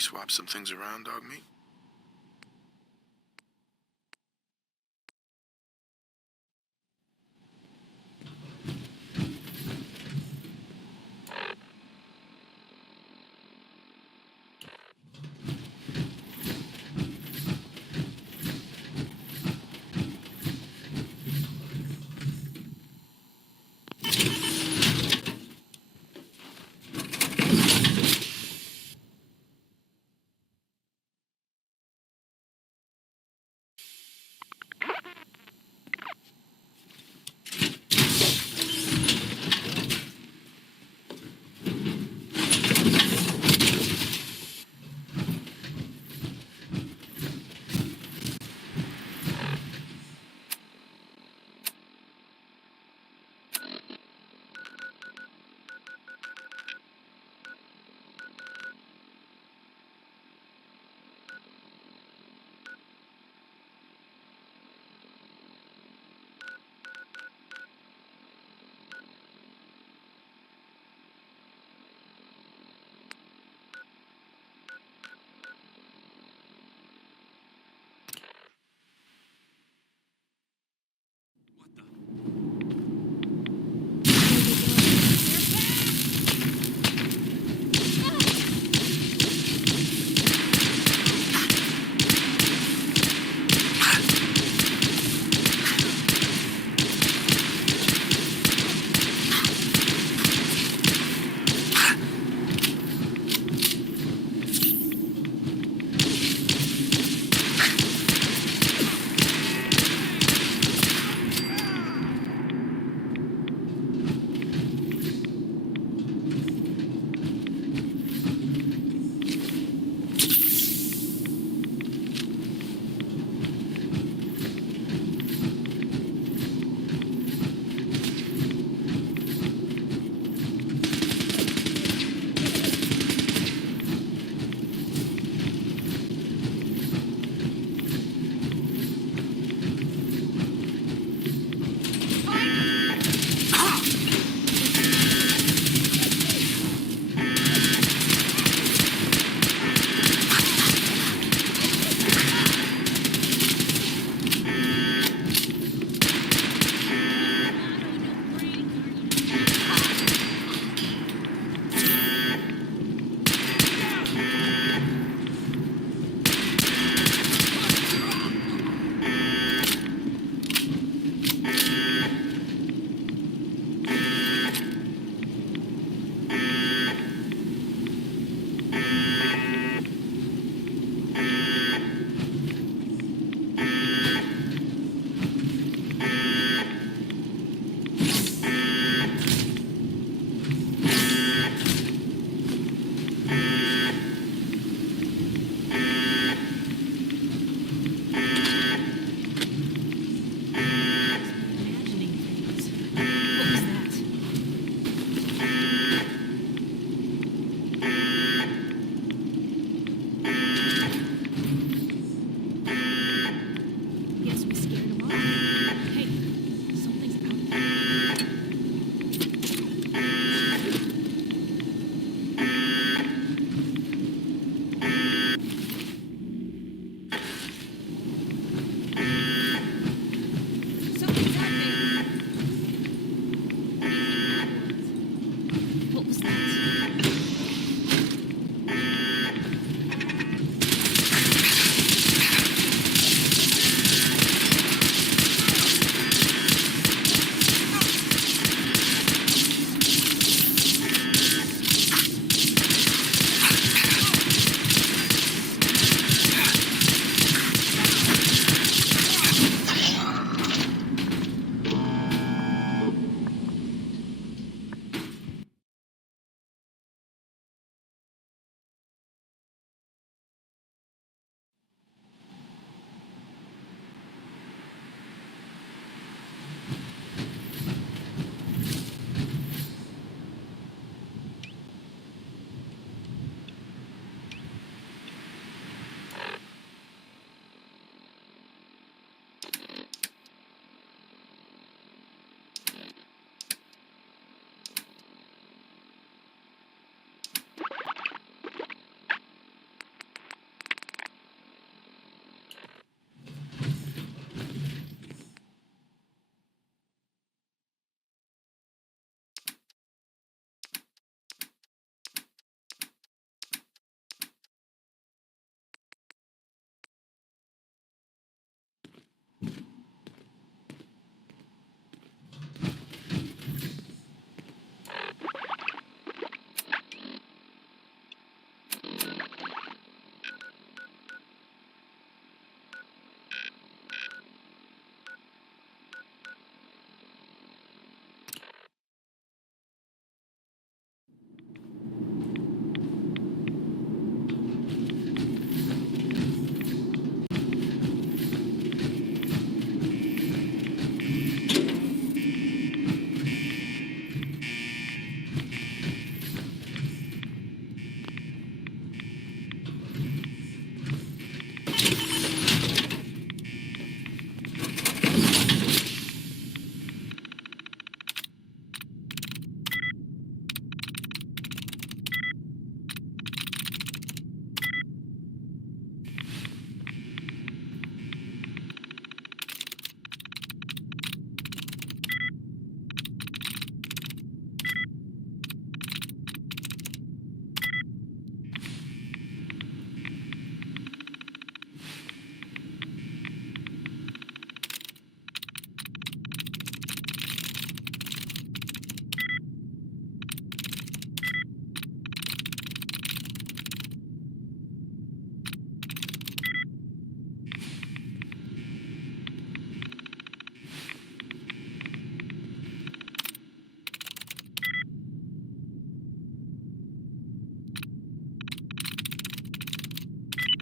swap some things around, dog meat?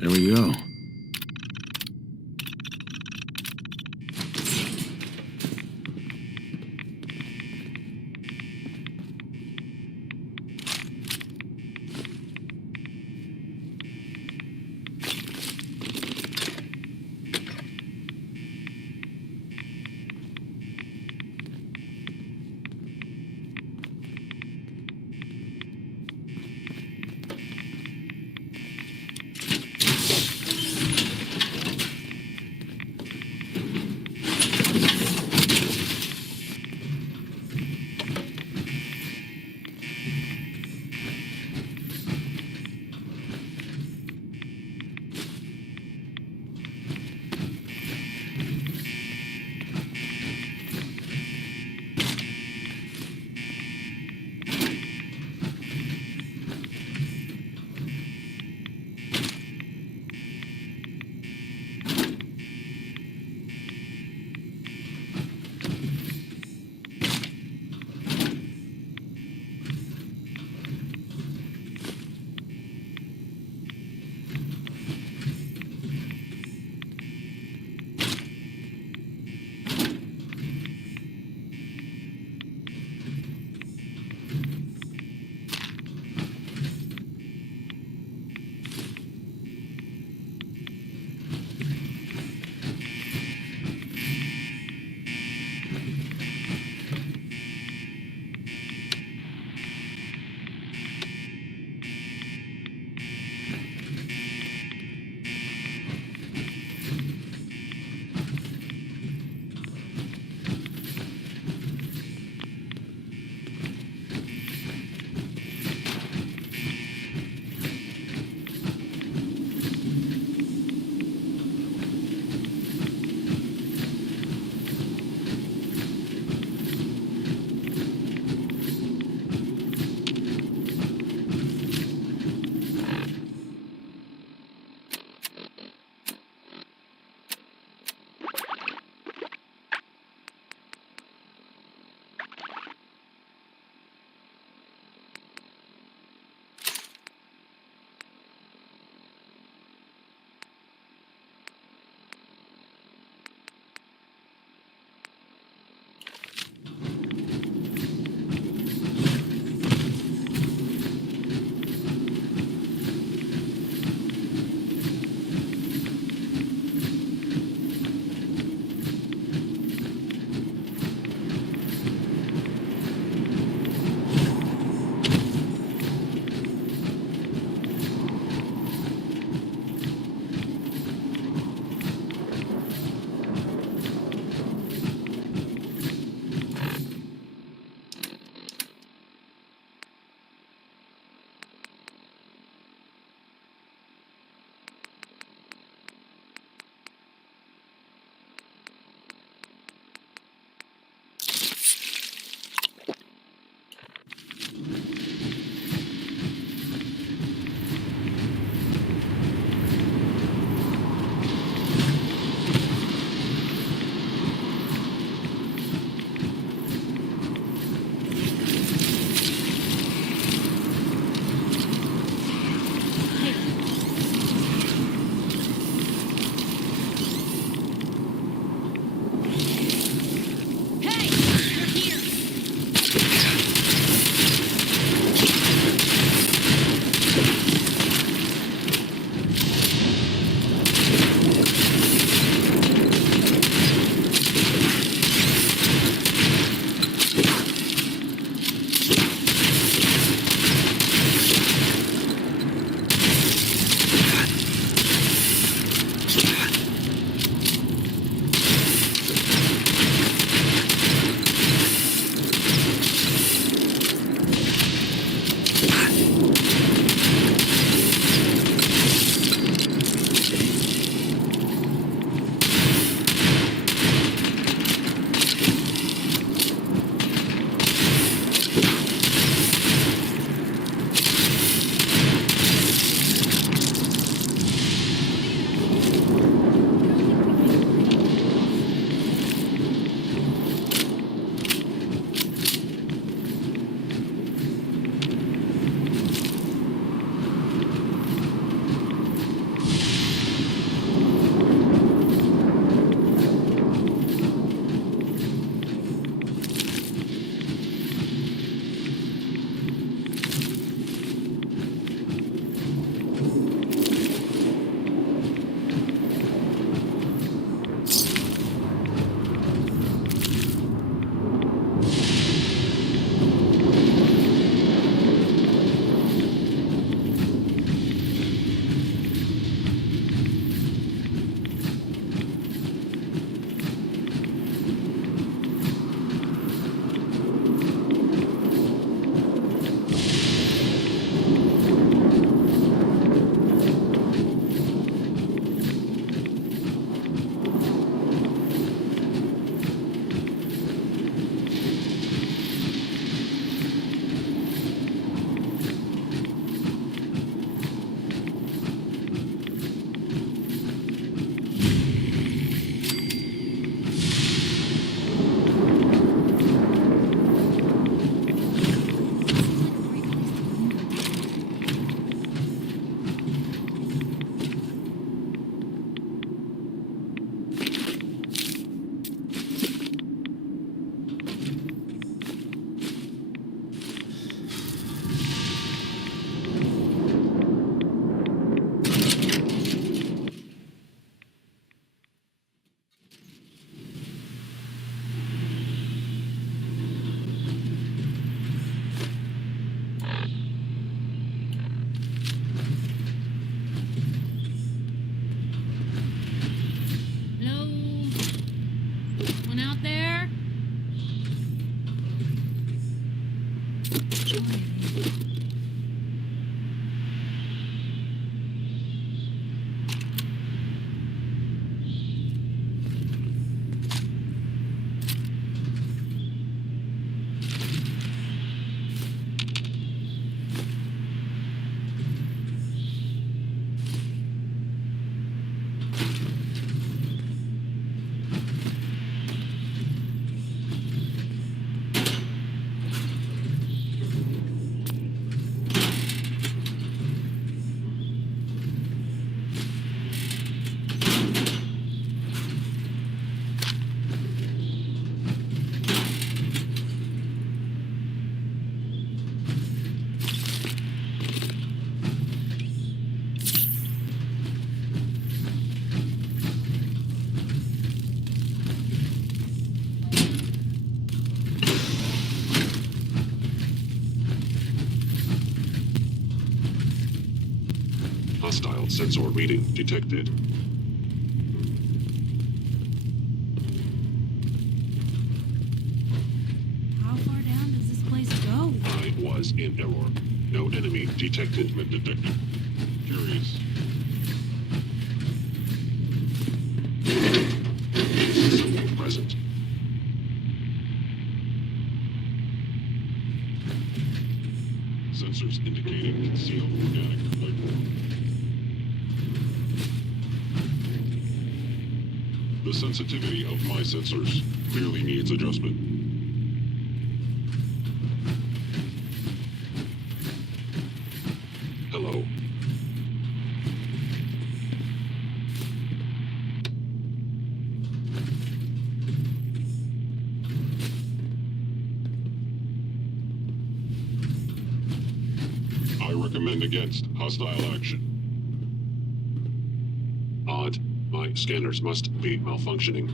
There we go. Hostile sensor reading detected. How far down does this place go? I was in error. No enemy detected. Curious. Someone present. Sensors indicating concealed organic life form. The sensitivity of my sensors clearly needs adjustment. Hello. I recommend against hostile action. Odd. My scanners must be malfunctioning.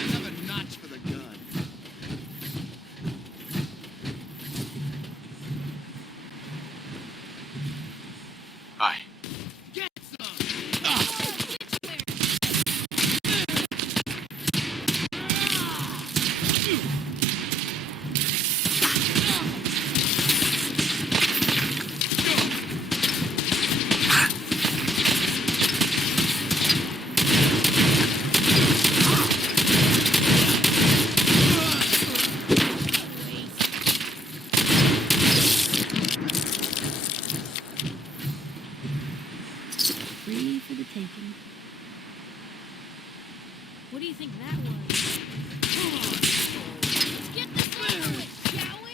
Another notch for the gun. Hi. Get some! Free for the taking. What do you think that was? Let's get this over with, shall we?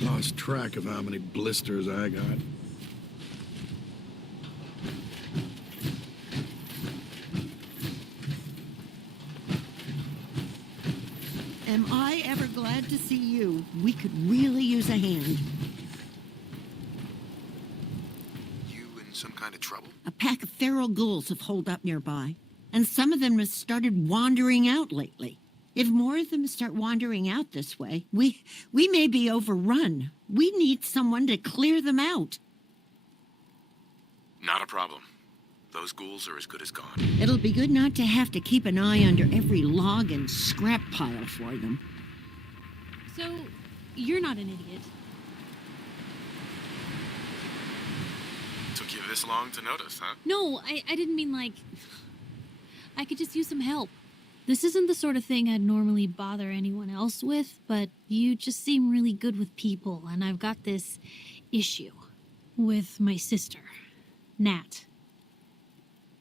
Lost track of how many blisters I got. Am I ever glad to see you? We could really use a hand. You in some kind of trouble? A pack of feral ghouls have holed up nearby, and some of them have started wandering out lately. If more of them start wandering out this way, we may be overrun. We need someone to clear them out. Not a problem. Those ghouls are as good as gone. It'll be good not to have to keep an eye under every log and scrap pile for them. So, you're not an idiot. Took you this long to notice, huh? No, I didn't mean like... I could just use some help. This isn't the sort of thing I'd normally bother anyone else with, but you just seem really good with people, and I've got this issue with my sister, Nat,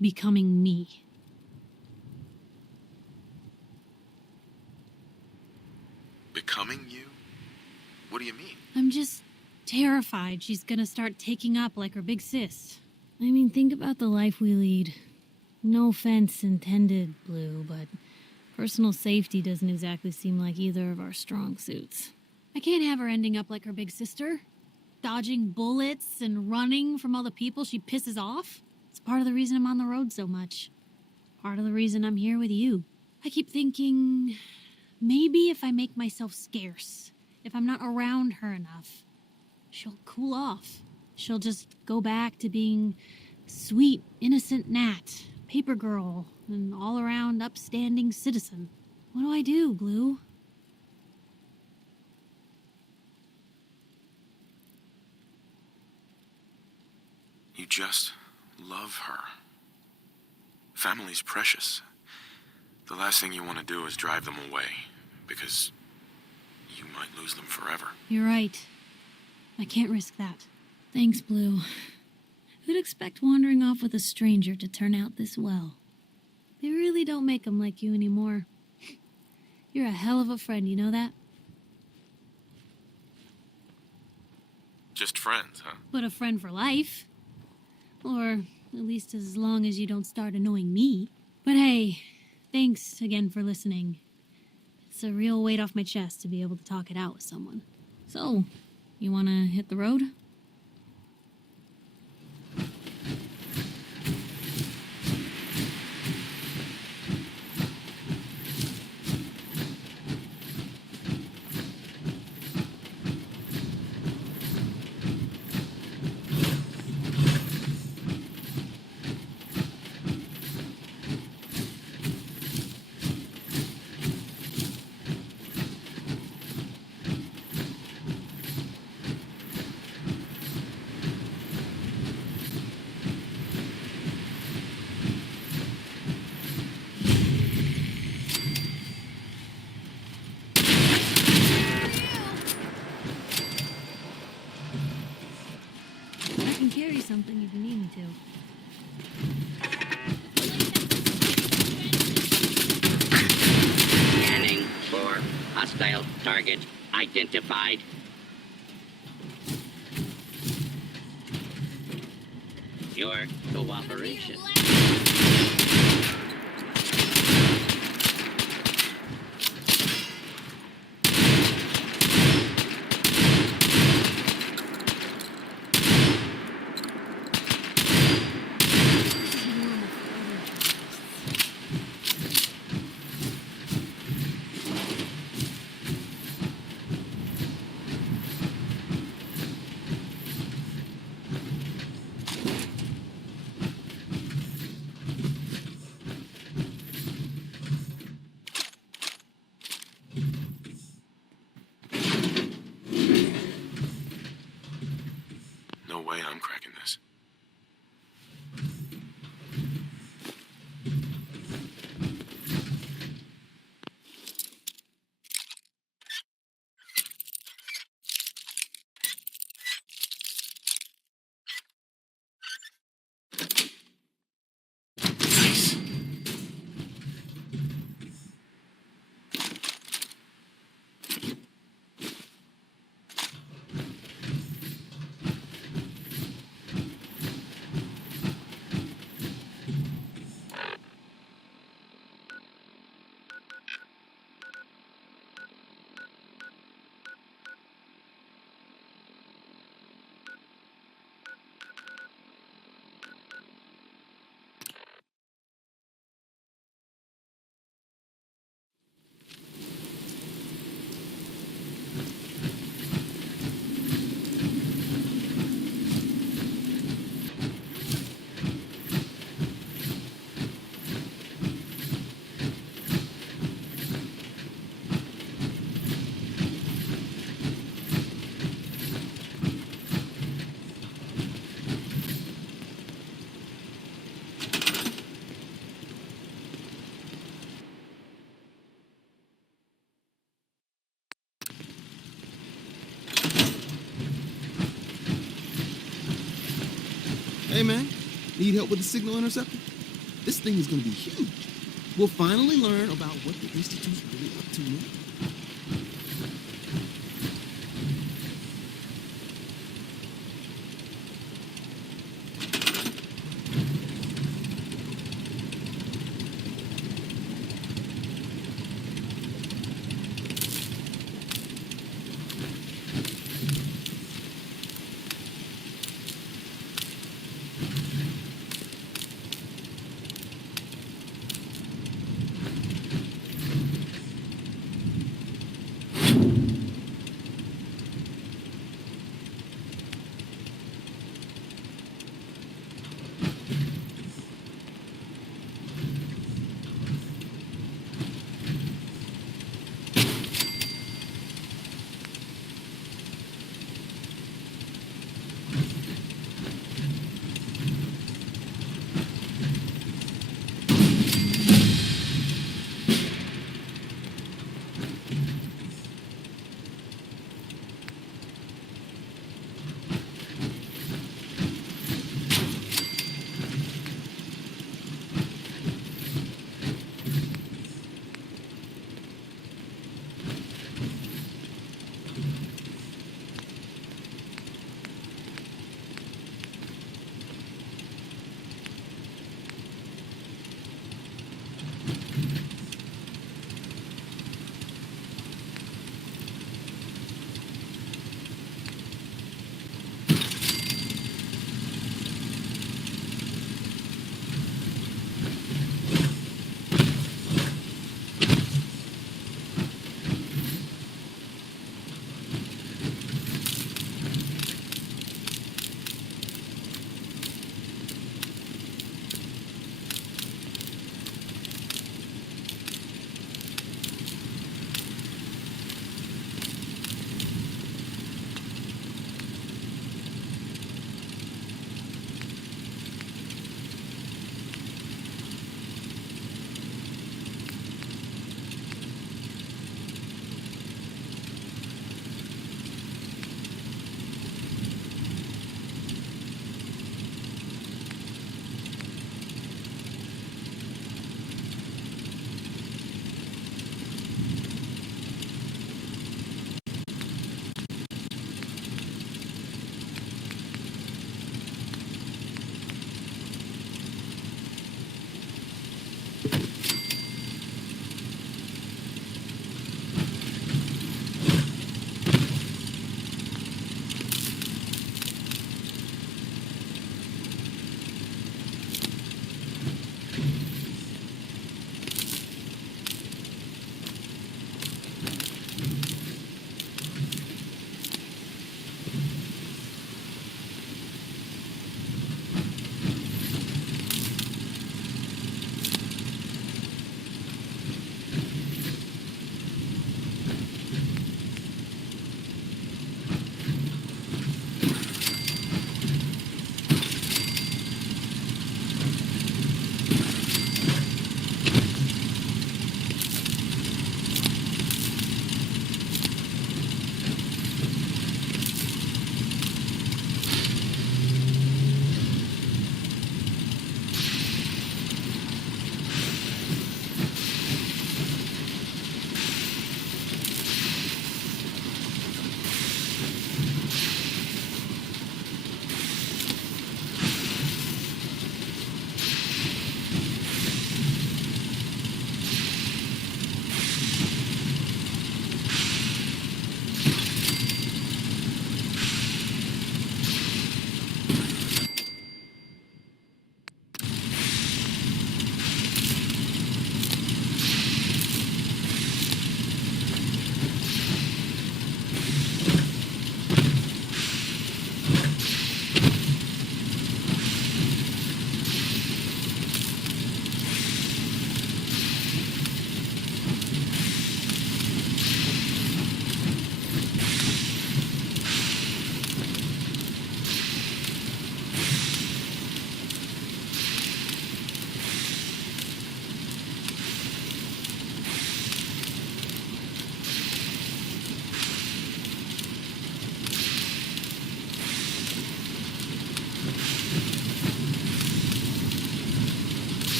becoming me. Becoming you? What do you mean? I'm just terrified she's gonna start taking up like her big sis. I mean, think about the life we lead. No offense intended, Blue, but personal safety doesn't exactly seem like either of our strong suits. I can't have her ending up like her big sister, dodging bullets and running from all the people she pisses off. It's part of the reason I'm on the road so much. Part of the reason I'm here with you. I keep thinking, maybe if I make myself scarce, if I'm not around her enough, she'll cool off. She'll just go back to being sweet, innocent Nat, paper girl, an all-around upstanding citizen. What do I do, Blue? You just love her. Family's precious. The last thing you want to do is drive them away, because you might lose them forever. You're right. I can't risk that. Thanks, Blue. Who'd expect wandering off with a stranger to turn out this well? They really don't make 'em like you anymore. You're a hell of a friend, you know that? Just friends, huh? But a friend for life. Or at least as long as you don't start annoying me. But hey, thanks again for listening. It's a real weight off my chest to be able to talk it out with someone. So, you wanna hit the road? I can carry something if you need me to. Scanning for hostile target identified. Your cooperation. way I'm cracking this. Nice. Hey man, need help with the signal interceptor? This thing is gonna be huge. We'll finally learn about what the Institute's really up to now.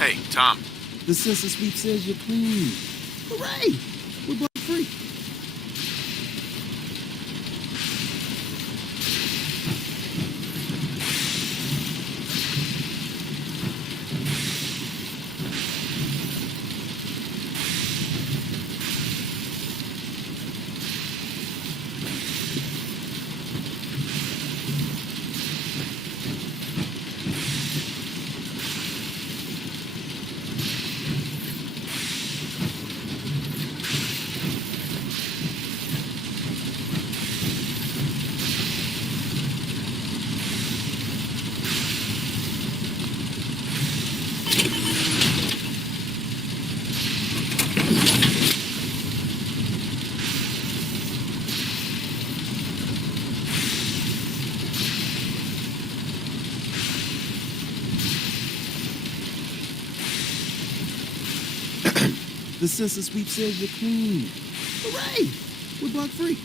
Hey, Tom. The census sweep says you're clean. Hooray! We're bug free. The census sweep says you're clean. Hooray! We're bug free.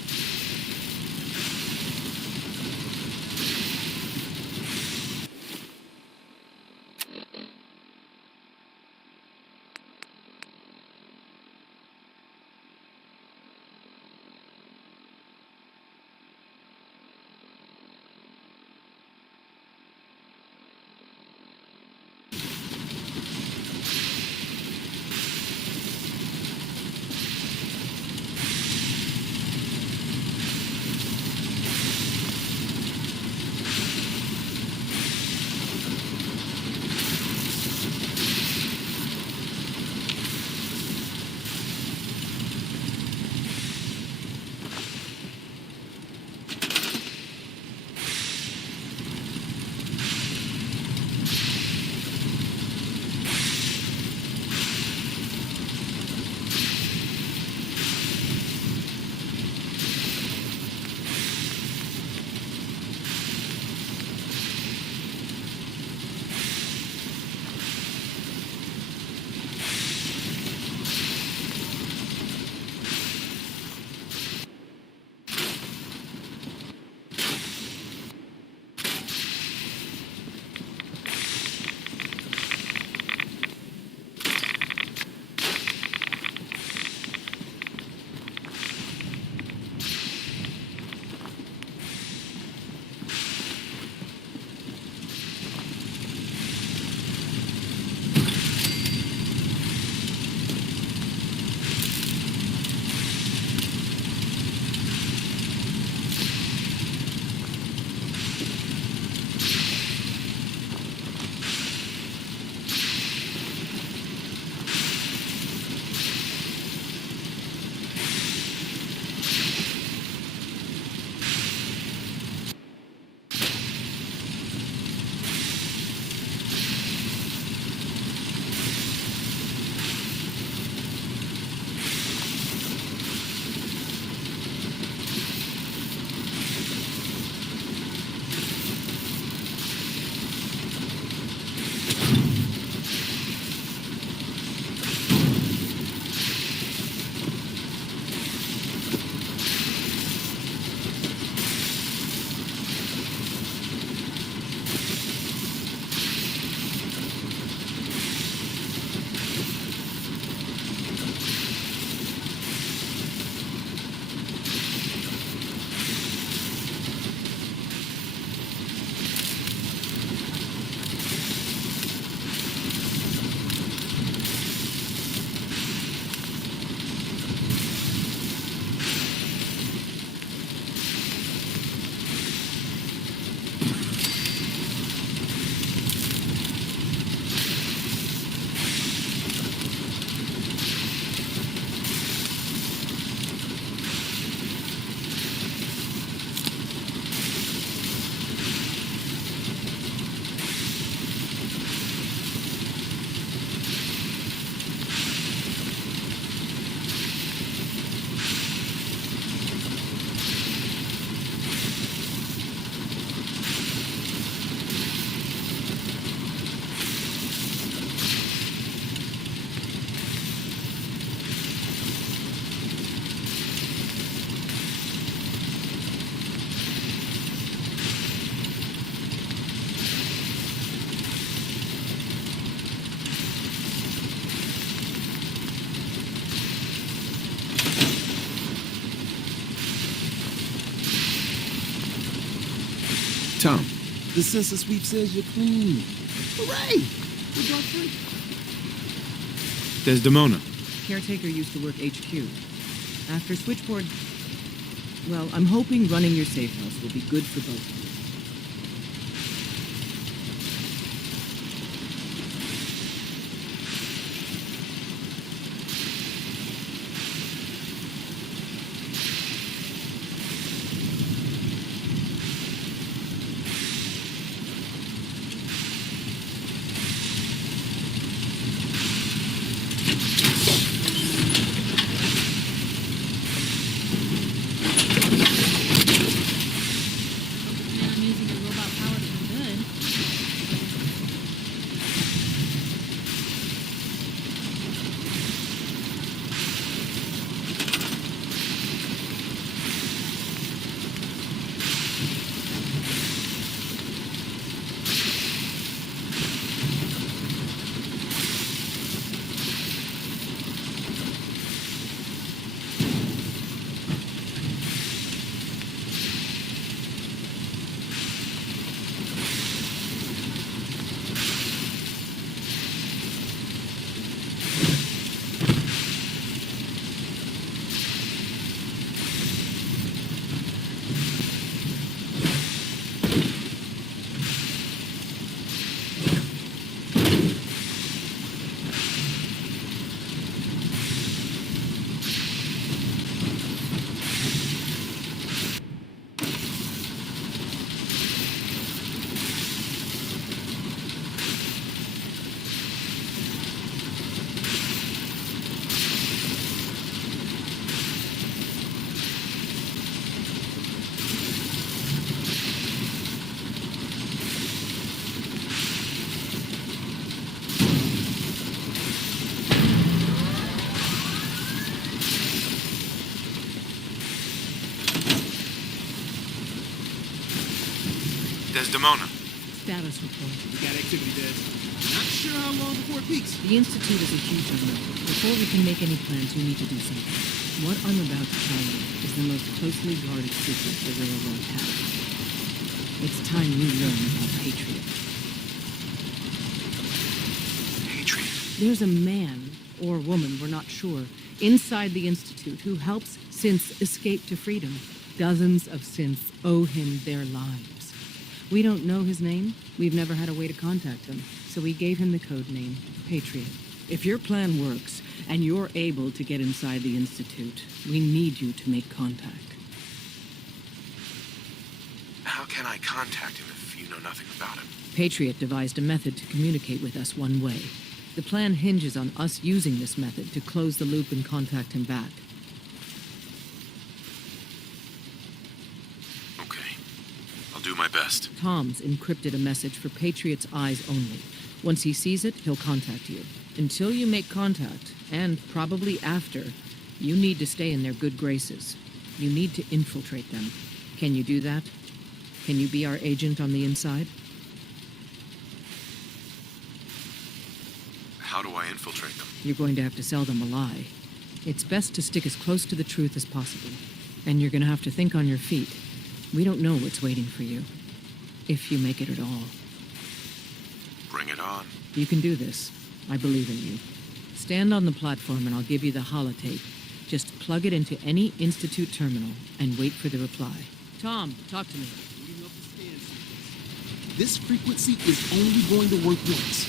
Tom, The sensor sweep says you're clean. Hooray! We're drug free. Desdemona. Caretaker used to work HQ. After switchboard... Well, I'm hoping running your safe house will be good for both of you. Man, I'm using the robot power for good. Desdemona. Status report. We got activity, Des. Not sure how long before it peaks. The Institute is a huge unknown. Before we can make any plans, we need to do something. What I'm about to tell you is the most closely guarded secret the Railroad has. It's time you learn about Patriot. Patriot. There's a man, or woman, we're not sure, inside the Institute who helps synths escape to freedom. Dozens of synths owe him their lives. We don't know his name. We've never had a way to contact him, so we gave him the code name, Patriot. If your plan works, and you're able to get inside the Institute, we need you to make contact. How can I contact him if you know nothing about him? Patriot devised a method to communicate with us one way. The plan hinges on us using this method to close the loop and contact him back. Okay. I'll do my best. Tom's encrypted a message for Patriot's eyes only. Once he sees it, he'll contact you. Until you make contact, and probably after, you need to stay in their good graces. You need to infiltrate them. Can you do that? Can you be our agent on the inside? How do I infiltrate them? You're going to have to sell them a lie. It's best to stick as close to the truth as possible. And you're going to have to think on your feet. We don't know what's waiting for you. If you make it at all. Bring it on. You can do this. I believe in you. Stand on the platform and I'll give you the holotape. Just plug it into any Institute terminal and wait for the reply. Tom, talk to me. This frequency is only going to work once.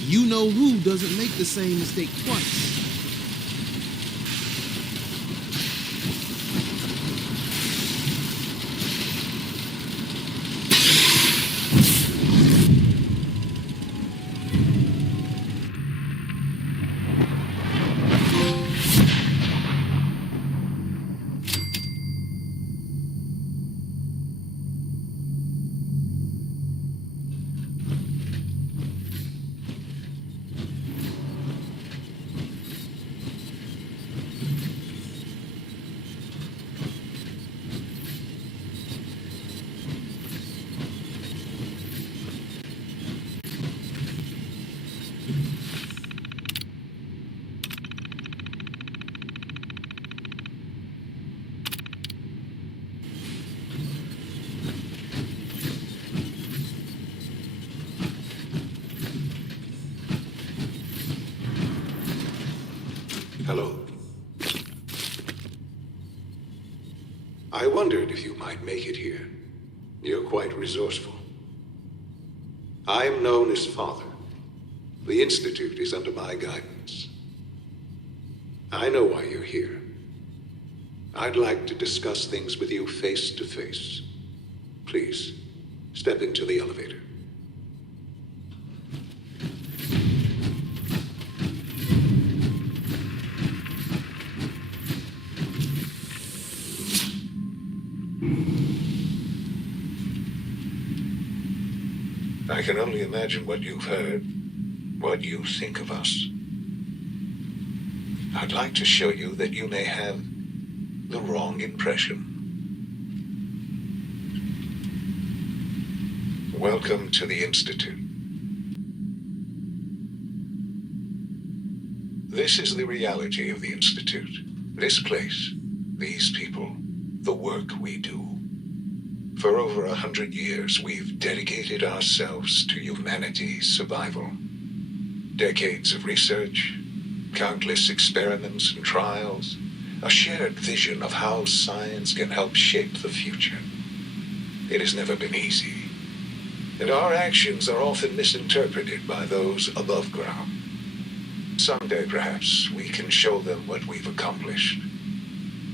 You know who doesn't make the same mistake twice. I wondered if you might make it here. You're quite resourceful. I'm known as Father. The Institute is under my guidance. I know why you're here. I'd like to discuss things with you face to face. Please, step into the elevator. I can only imagine what you've heard, what you think of us. I'd like to show you that you may have the wrong impression. Welcome to the Institute. This is the reality of the Institute. This place, these people, the work we do. For over 100 years, we've dedicated ourselves to humanity's survival. Decades of research, countless experiments and trials, a shared vision of how science can help shape the future. It has never been easy, and our actions are often misinterpreted by those above ground. Someday, perhaps, we can show them what we've accomplished.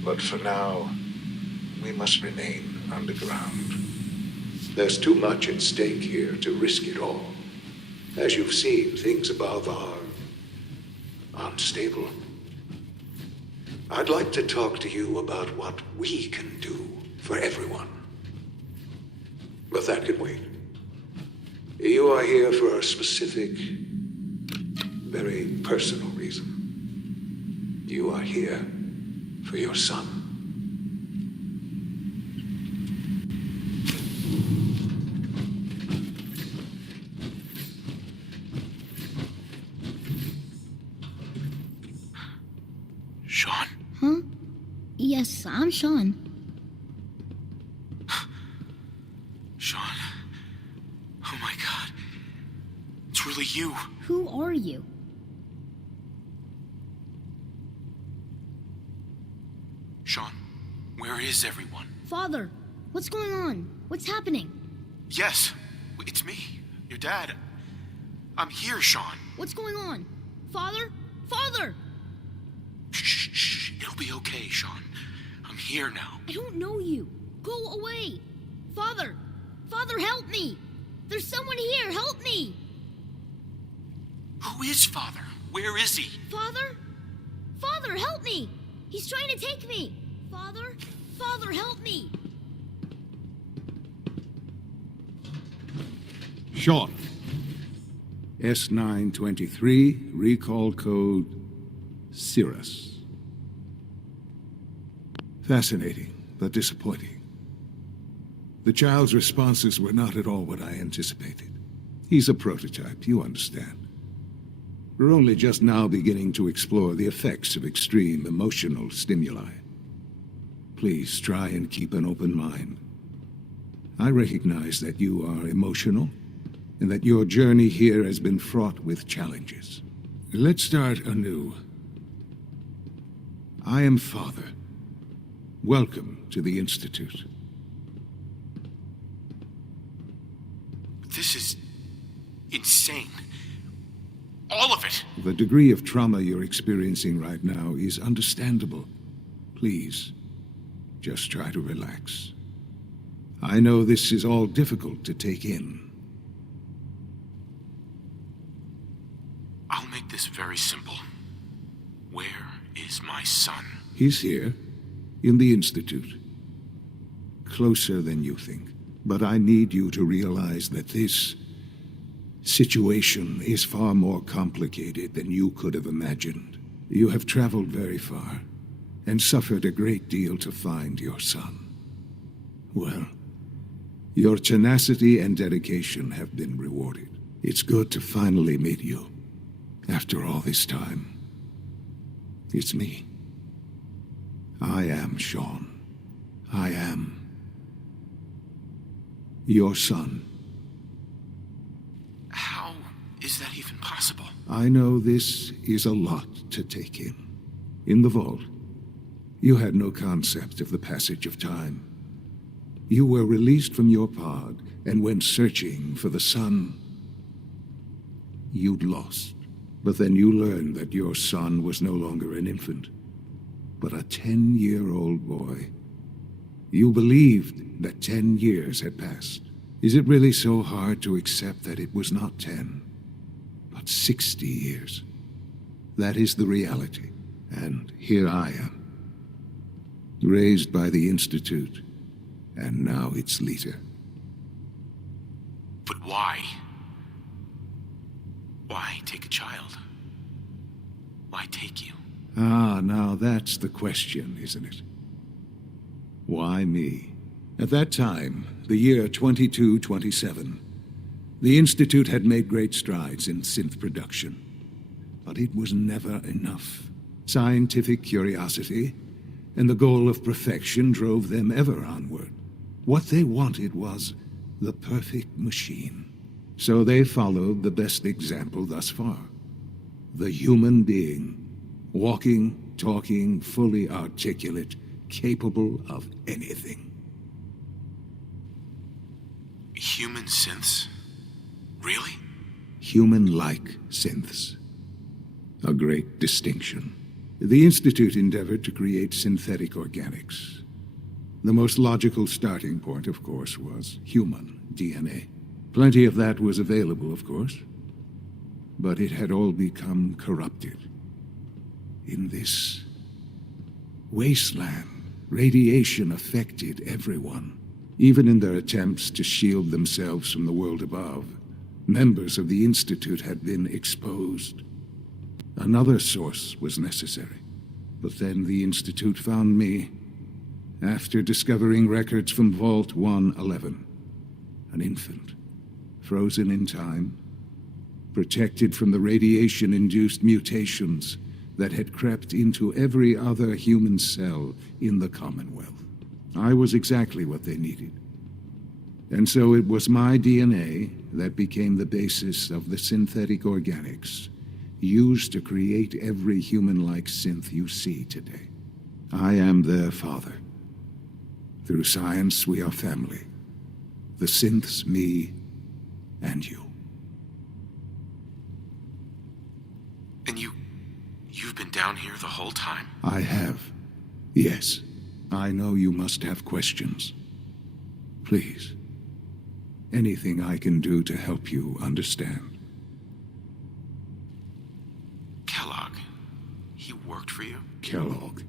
But for now, we must remain underground. There's too much at stake here to risk it all. As you've seen, things above are unstable. I'd like to talk to you about what we can do for everyone. But that can wait. You are here for a specific, very personal reason. You are here for your son. Sean? Huh? Yes, I'm Sean. Sean? Oh my god. It's really you. Who are you? Sean, where is everyone? Father, what's going on? What's happening? Yes, it's me, your dad. I'm here, Sean. What's going on? Father? Father! Shh, shh, it'll be okay, Sean. I'm here now. I don't know you. Go away. Father! Father, help me! There's someone here, help me! Who is Father? Where is he? Father? Father, help me! He's trying to take me! Father? Father, help me! Sean. S923, recall code Cirrus. Fascinating, but disappointing. The child's responses were not at all what I anticipated. He's a prototype, you understand. We're only just now beginning to explore the effects of extreme emotional stimuli. Please try and keep an open mind. I recognize that you are emotional, and that your journey here has been fraught with challenges. Let's start anew. I am Father. Welcome to the Institute. This is insane. All of it. The degree of trauma you're experiencing right now is understandable. Please, just try to relax. I know this is all difficult to take in. I'll make this very simple. Where is my son? He's here, in the Institute. Closer than you think. But I need you to realize that this situation is far more complicated than you could have imagined. You have traveled very far, and suffered a great deal to find your son. Well, your tenacity and dedication have been rewarded. It's good to finally meet you, after all this time. It's me. I am Sean. I am your son. How is that even possible? I know this is a lot to take in. In the vault, You had no concept of the passage of time. You were released from your pod and went searching for the sun. You'd lost. But then you learned that your son was no longer an infant, but a 10-year-old boy. You believed that 10 years had passed. Is it really so hard to accept that it was not 10, but 60 years? That is the reality, and here I am, raised by the Institute, and now its leader. But why? Why take a child? Why take you? Ah, now that's the question, isn't it? Why me? At that time, the year 2227, the Institute had made great strides in synth production. But it was never enough. Scientific curiosity and the goal of perfection drove them ever onward. What they wanted was the perfect machine. So they followed the best example thus far. The human being, walking, talking, fully articulate, capable of anything. Human synths? Really? Human-like synths. A great distinction. The Institute endeavored to create synthetic organics. The most logical starting point, of course, was human DNA. Plenty of that was available, of course, but it had all become corrupted. In this wasteland, radiation affected everyone. Even in their attempts to shield themselves from the world above, members of the Institute had been exposed. Another source was necessary. But then the Institute found me after discovering records from Vault 111. An infant, frozen in time, protected from the radiation-induced mutations that had crept into every other human cell in the Commonwealth. I was exactly what they needed. And so it was my DNA that became the basis of the synthetic organics used to create every human-like synth you see today. I am their father. Through science, we are family. The synths, me, and you. And you've been down here the whole time? I have. Yes. I know you must have questions. Please. Anything I can do to help you understand. Kellogg. He worked for you? Kellogg.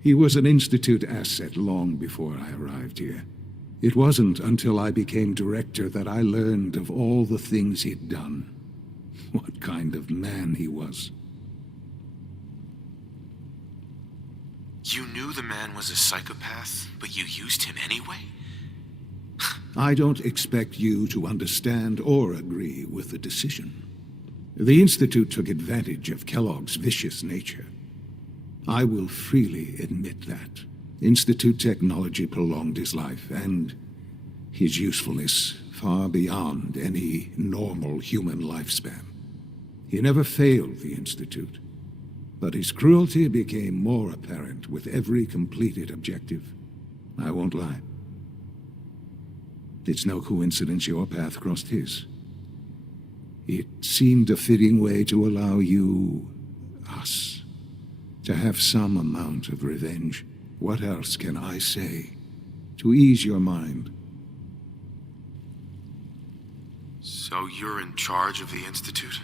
He was an Institute asset long before I arrived here. It wasn't until I became director that I learned of all the things he'd done. What kind of man he was. You knew the man was a psychopath, but you used him anyway? I don't expect you to understand or agree with the decision. The Institute took advantage of Kellogg's vicious nature. I will freely admit that. Institute technology prolonged his life, and his usefulness far beyond any normal human lifespan. He never failed the Institute, but his cruelty became more apparent with every completed objective. I won't lie. It's no coincidence your path crossed his. It seemed a fitting way to allow you, us, to have some amount of revenge. What else can I say to ease your mind? So you're in charge of the Institute?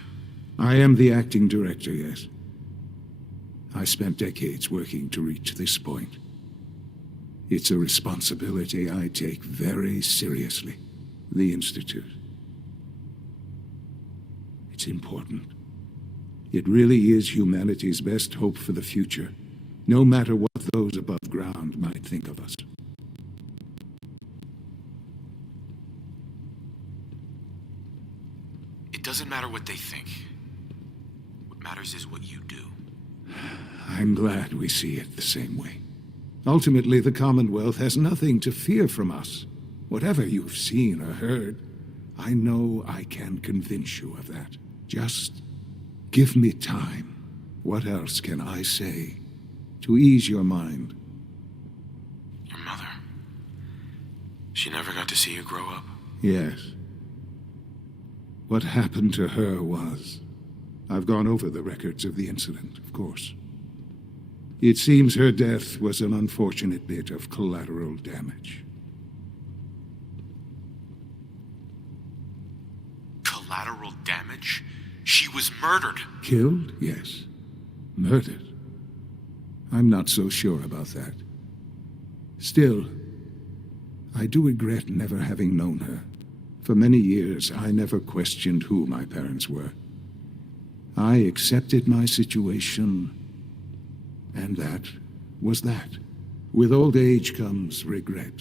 I am the acting director, yes. I spent decades working to reach this point. It's a responsibility I take very seriously. The Institute. It's important. It really is humanity's best hope for the future, no matter what those above ground might think of us. It doesn't matter what they think. What matters is what you do. I'm glad we see it the same way. Ultimately, the Commonwealth has nothing to fear from us. Whatever you've seen or heard, I know I can convince you of that. Just give me time. What else can I say to to ease your mind. Your mother. She never got to see you grow up? Yes. What happened to her was... I've gone over the records of the incident, of course. It seems her death was an unfortunate bit of collateral damage. Collateral damage? She was murdered. Killed? Yes. Murdered? I'm not so sure about that. Still, I do regret never having known her. For many years, I never questioned who my parents were. I accepted my situation, and that was that. With old age comes regret.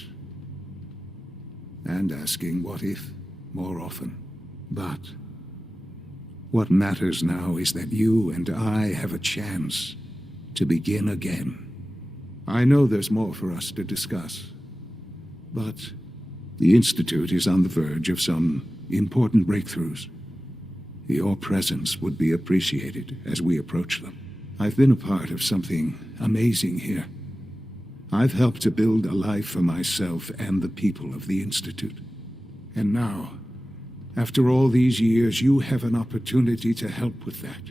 And asking what if more often. But what matters now is that you and I have a chance to begin again. I know there's more for us to discuss, but the Institute is on the verge of some important breakthroughs. Your presence would be appreciated as we approach them. I've been a part of something amazing here. I've helped to build a life for myself and the people of the Institute. And now, after all these years, you have an opportunity to help with that.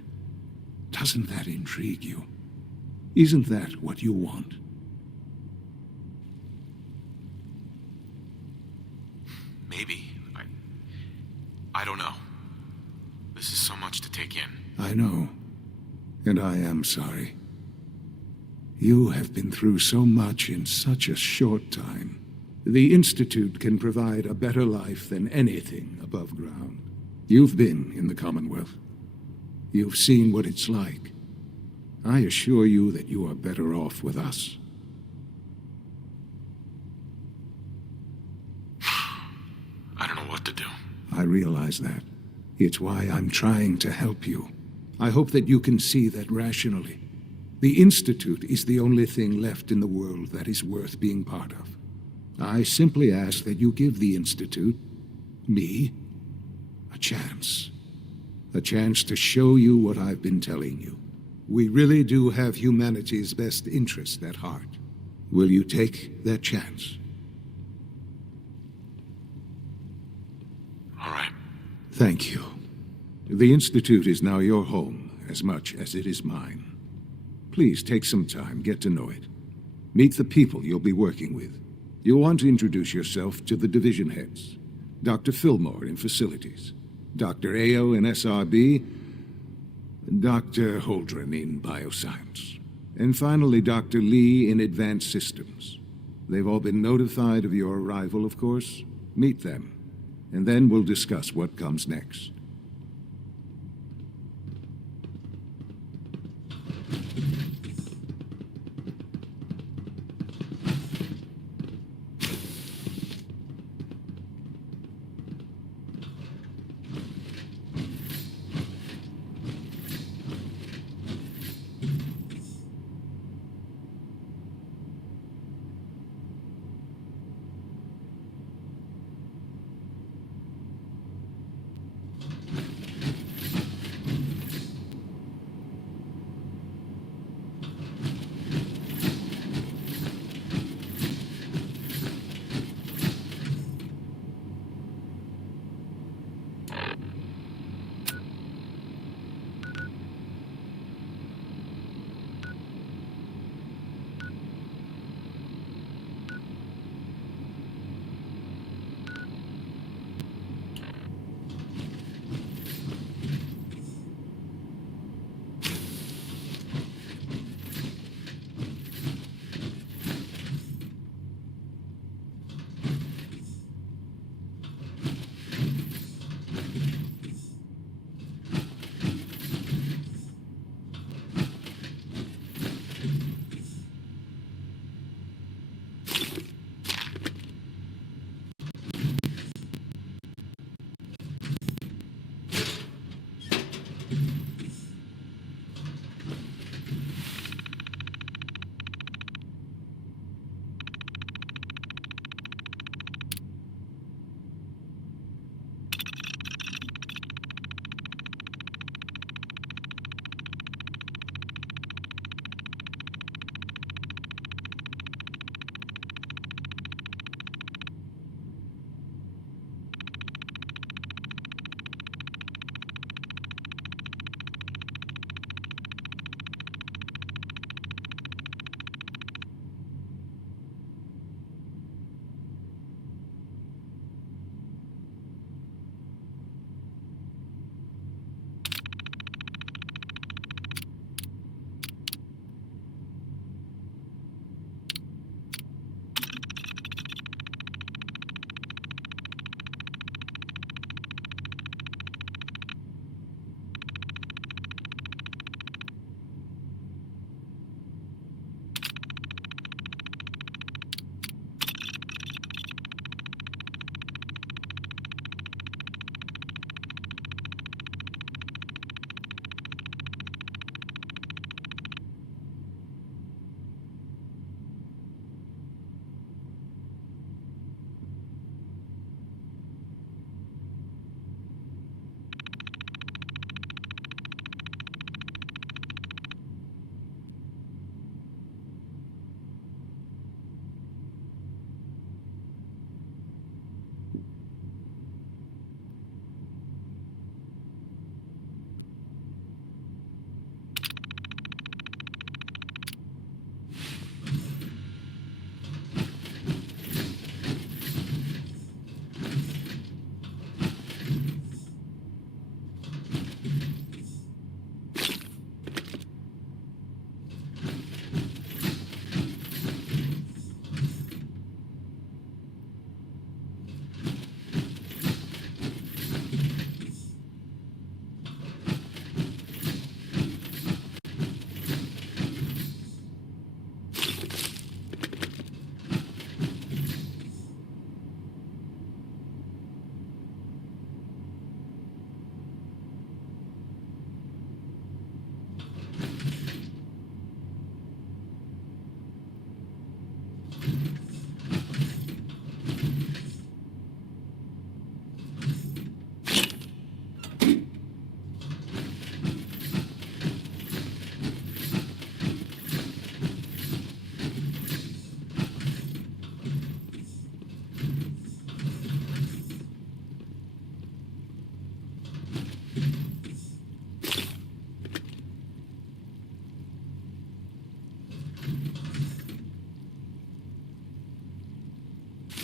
Doesn't that intrigue you? Isn't that what you want? Maybe. I don't know. This is so much to take in. I know. And I am sorry. You have been through so much in such a short time. The Institute can provide a better life than anything above ground. You've been in the Commonwealth. You've seen what it's like. I assure you that you are better off with us. I don't know what to do. I realize that. It's why I'm trying to help you. I hope that you can see that rationally. The Institute is the only thing left in the world that is worth being part of. I simply ask that you give the Institute, me, a chance. A chance to show you what I've been telling you. We really do have humanity's best interest at heart. Will you take that chance? All right. Thank you. The Institute is now your home, as much as it is mine. Please take some time, get to know it. Meet the people you'll be working with. You'll want to introduce yourself to the division heads. Dr. Fillmore in Facilities, Dr. Ao in SRB, Dr. Holdren in Bioscience, and finally Dr. Lee in Advanced Systems. They've all been notified of your arrival, of course. Meet them, and then we'll discuss what comes next.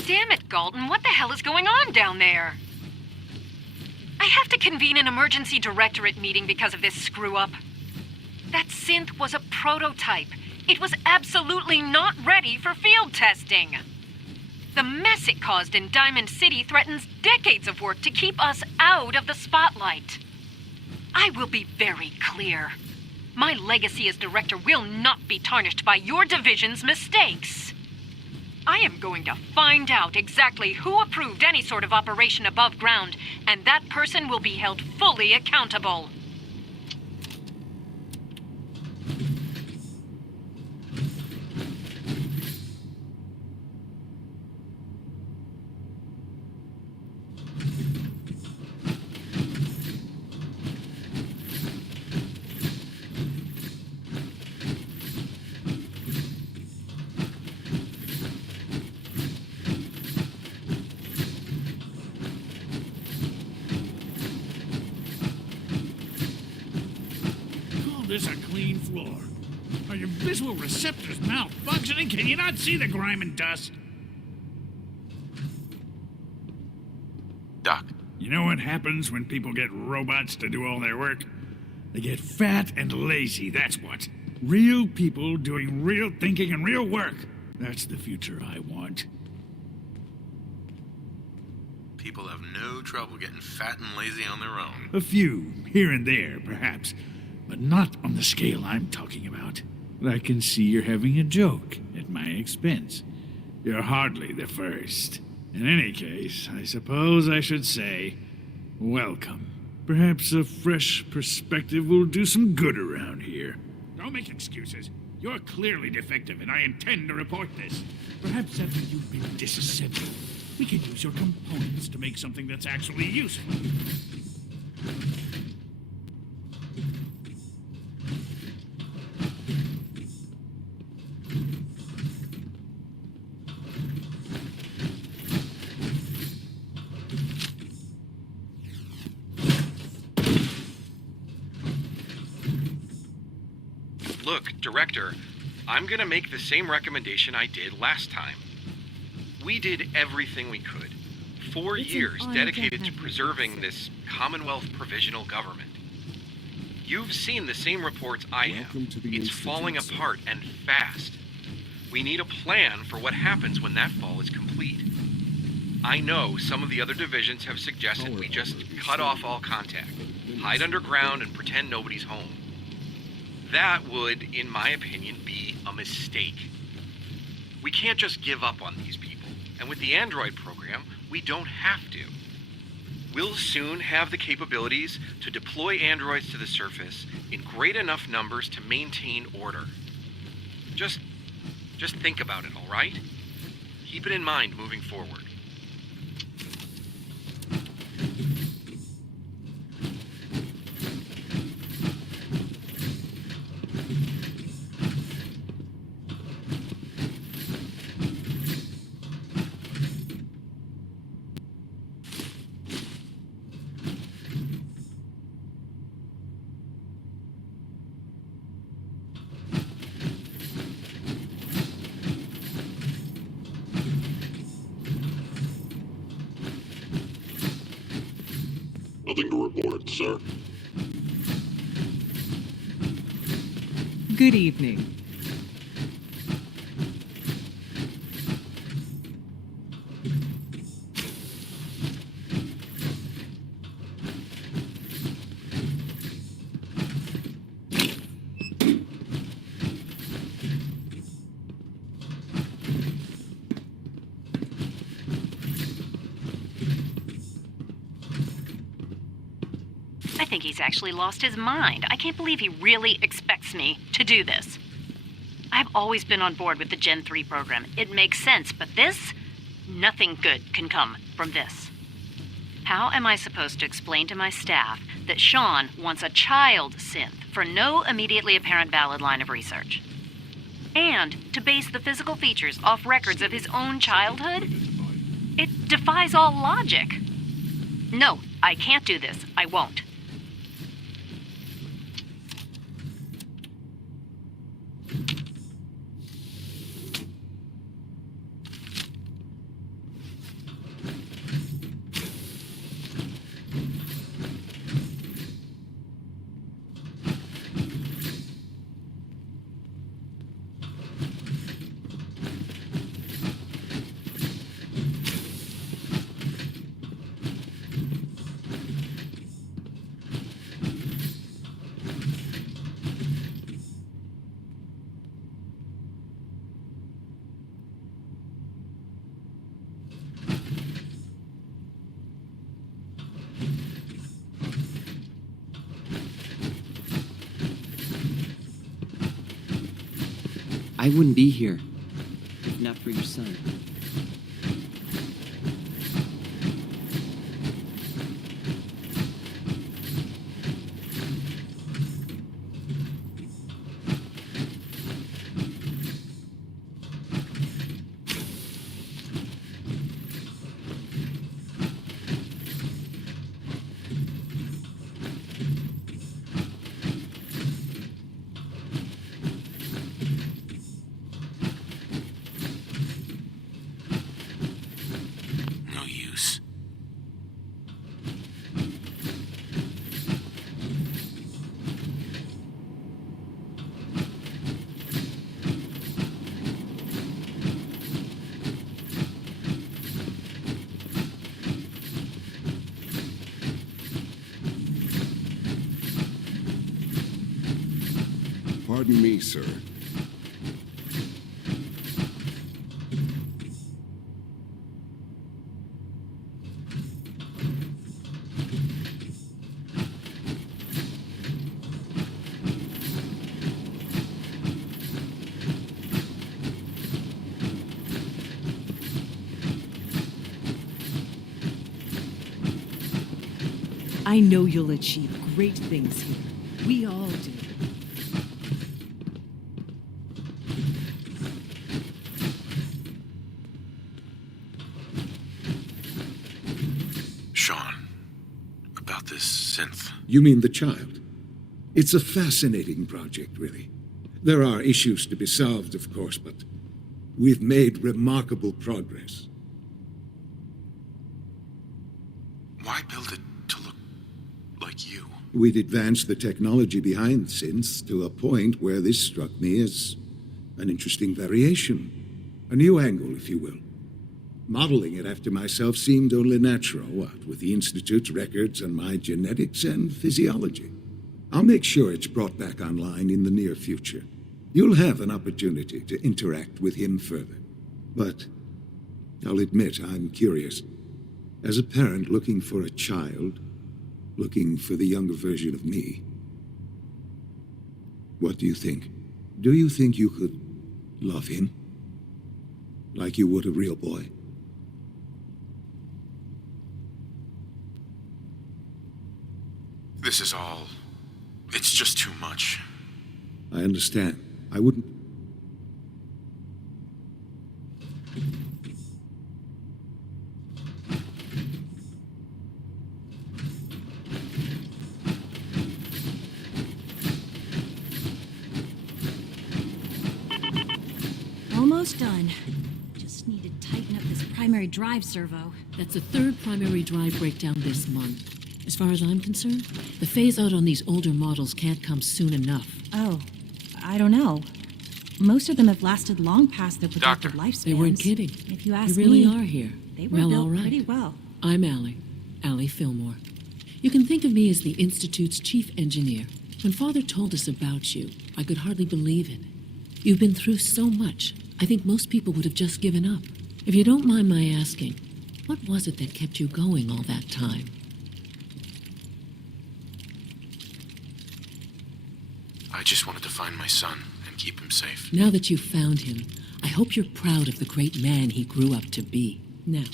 Damn it, Galton, what the hell is going on down there? I have to convene an emergency directorate meeting because of this screw-up. That synth was a prototype. It was absolutely not ready for field testing. The mess it caused in Diamond City threatens decades of work to keep us out of the spotlight. I will be very clear. My legacy as director will not be tarnished by your division's mistakes. I am going to find out exactly who approved any sort of operation above ground, and that person will be held fully accountable. This a clean floor. Are your visual receptors malfunctioning? Can you not see the grime and dust? Doc. You know what happens when people get robots to do all their work? They get fat and lazy, that's what. Real people doing real thinking and real work. That's the future I want. People have no trouble getting fat and lazy on their own. A few, here and there, perhaps. But not on the scale I'm talking about. I can see you're having a joke at my expense. You're hardly the first. In any case, I suppose I should say, welcome. Perhaps a fresh perspective will do some good around here. Don't make excuses. You're clearly defective, and I intend to report this. Perhaps after you've been disassembled, we can use your components to make something that's actually useful. Look, Director, I'm gonna make the same recommendation I did last time. We did everything we could. 4 years dedicated to preserving this Commonwealth provisional government. You've seen the same reports I have. It's falling apart and fast. We need a plan for what happens when that fall is complete. I know some of the other divisions have suggested we just cut off all contact, hide underground, and pretend nobody's home. That would, in my opinion, be a mistake. We can't just give up on these people, and with the Android program, we don't have to. We'll soon have the capabilities to deploy androids to the surface in great enough numbers to maintain order. Just think about it, all right? Keep it in mind moving forward. Nothing to report, sir. Good evening. I think he's actually lost his mind. I can't believe he really expects me to do this. I've always been on board with the Gen 3 program. It makes sense, but this? Nothing good can come from this. How am I supposed to explain to my staff that Sean wants a child synth for no immediately apparent valid line of research? And to base the physical features off records of his own childhood? It defies all logic. No, I can't do this. I won't. I wouldn't be here if not for your son. No use. Pardon me, sir. I know you'll achieve great things here. We all do. Sean, about this synth. You mean the child? It's a fascinating project, really. There are issues to be solved, of course, but we've made remarkable progress. Why build it to look like you? We'd advanced the technology behind synths to a point where this struck me as an interesting variation. A new angle, if you will. Modeling it after myself seemed only natural, what with the Institute's records and my genetics and physiology. I'll make sure it's brought back online in the near future. You'll have an opportunity to interact with him further. But I'll admit I'm curious. As a parent looking for a child, looking for the younger version of me, what do you think? Do you think you could love him? Like you would a real boy? This is all... It's just too much. I understand. I wouldn't... Almost done. Just need to tighten up this primary drive servo. That's the third primary drive breakdown this month. As far as I'm concerned, the phase-out on these older models can't come soon enough. Oh, I don't know. Most of them have lasted long past their productive lifespans. They weren't kidding. If you ask You really me, are here. They were well, built all right. pretty well. I'm Allie Fillmore. You can think of me as the Institute's chief engineer. When Father told us about you, I could hardly believe it. You've been through so much, I think most people would have just given up. If you don't mind my asking, what was it that kept you going all that time? I just wanted to find my son and keep him safe. Now that you've found him, I hope you're proud of the great man he grew up to be. Now,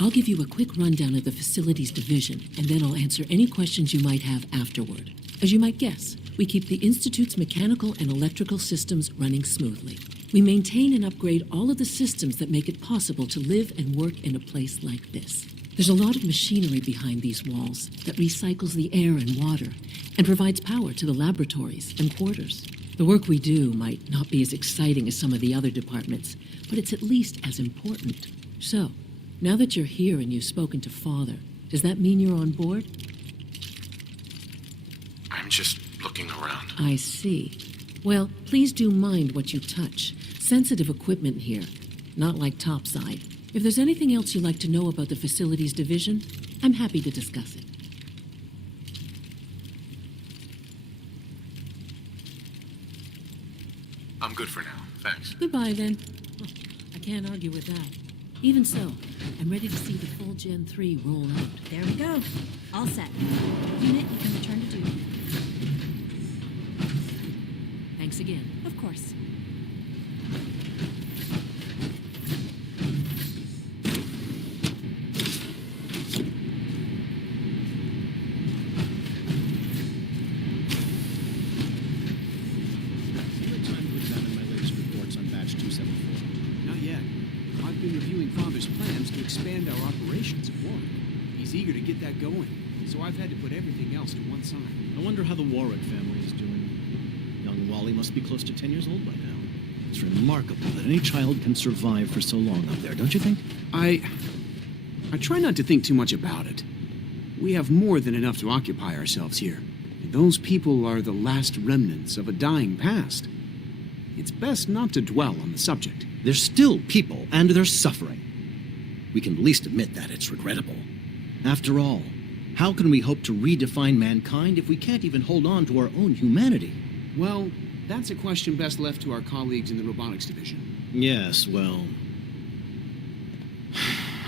I'll give you a quick rundown of the facilities division, and then I'll answer any questions you might have afterward. As you might guess, we keep the Institute's mechanical and electrical systems running smoothly. We maintain and upgrade all of the systems that make it possible to live and work in a place like this. There's a lot of machinery behind these walls that recycles the air and water and provides power to the laboratories and quarters. The work we do might not be as exciting as some of the other departments, but it's at least as important. So, now that you're here and you've spoken to Father, does that mean you're on board? I'm just looking around. I see. Well, please do mind what you touch. Sensitive equipment here, not like topside. If there's anything else you'd like to know about the facilities division, I'm happy to discuss it. I'm good for now, thanks. Goodbye, then. Well, I can't argue with that. Even so, I'm ready to see the full Gen 3 roll out. There we go. All set. Unit, you can return to duty. Thanks again. Of course. expand our operations at Warwick. He's eager to get that going, so I've had to put everything else to one side. I wonder how the Warwick family is doing. Young Wally must be close to 10 years old by now. It's remarkable that any child can survive for so long up there, don't you think? I try not to think too much about it. We have more than enough to occupy ourselves here. And those people are the last remnants of a dying past. It's best not to dwell on the subject. They're still people, and they're suffering. We can at least admit that it's regrettable. After all, how can we hope to redefine mankind if we can't even hold on to our own humanity? Well, that's a question best left to our colleagues in the robotics division. Yes, well,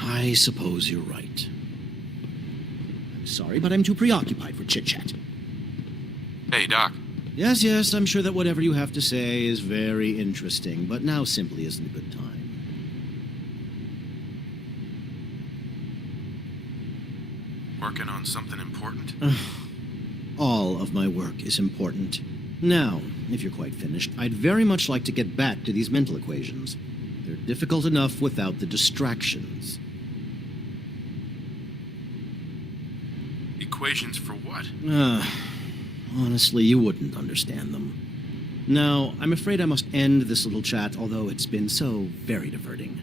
I suppose you're right. I'm sorry, but I'm too preoccupied for chit-chat. Hey, Doc. Yes, I'm sure that whatever you have to say is very interesting, but now simply isn't a good time. Working on something important? All of my work is important. Now, if you're quite finished, I'd very much like to get back to these mental equations. They're difficult enough without the distractions. Equations for what? Honestly, you wouldn't understand them. Now, I'm afraid I must end this little chat, although it's been so very diverting.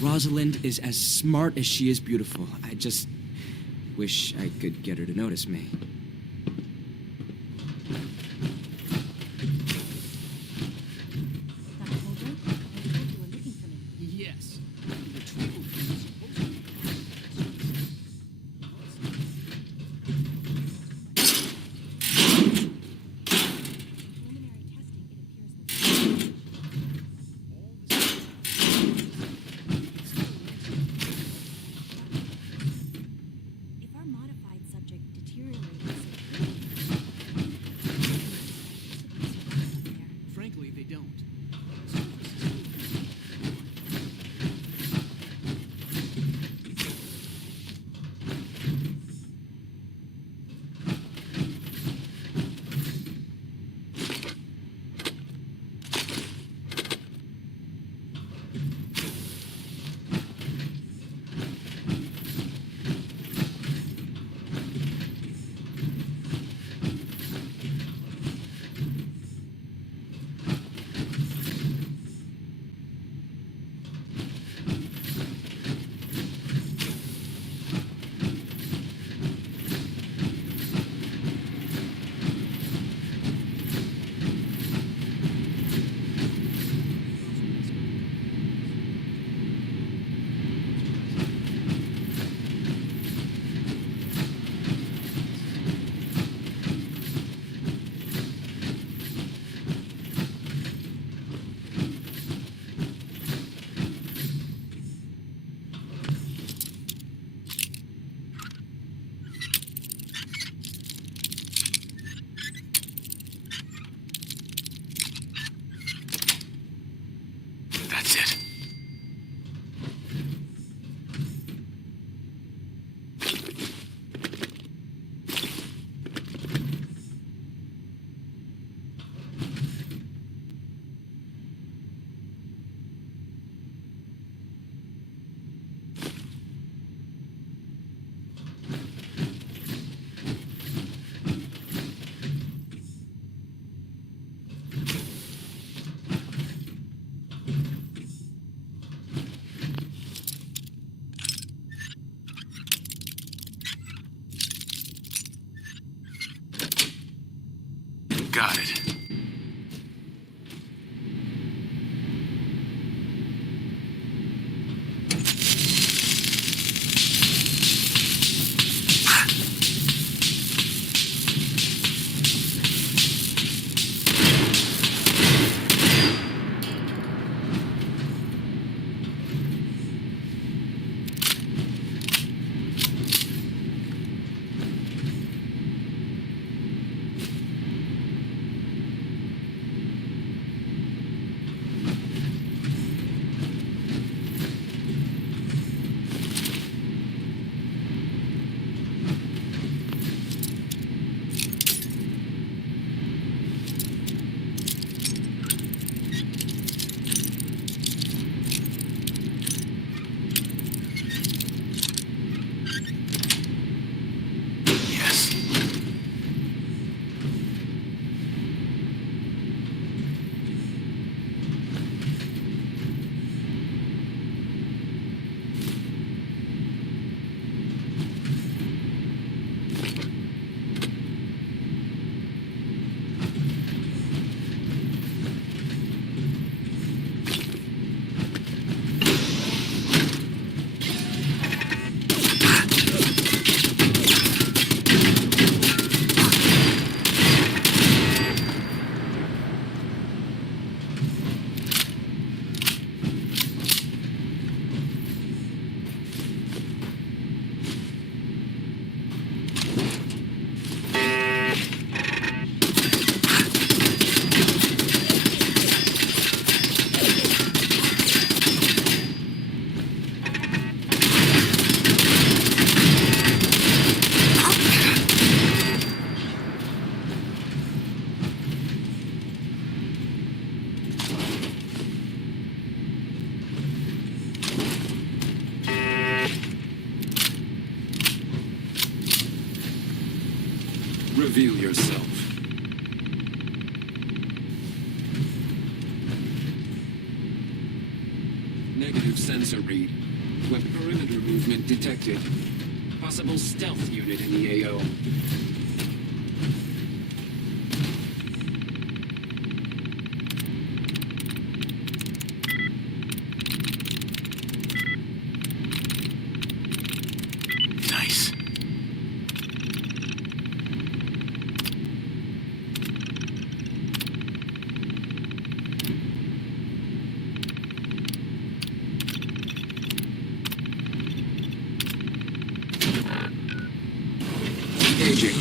Rosalind is as smart as she is beautiful. I just wish I could get her to notice me. Yes. If our modified subject deteriorates, Frankly, they don't. That's it. Got it. Reveal yourself. Negative sensor read. Web perimeter movement detected. Possible stealth unit in the AO. Nice. Engaging.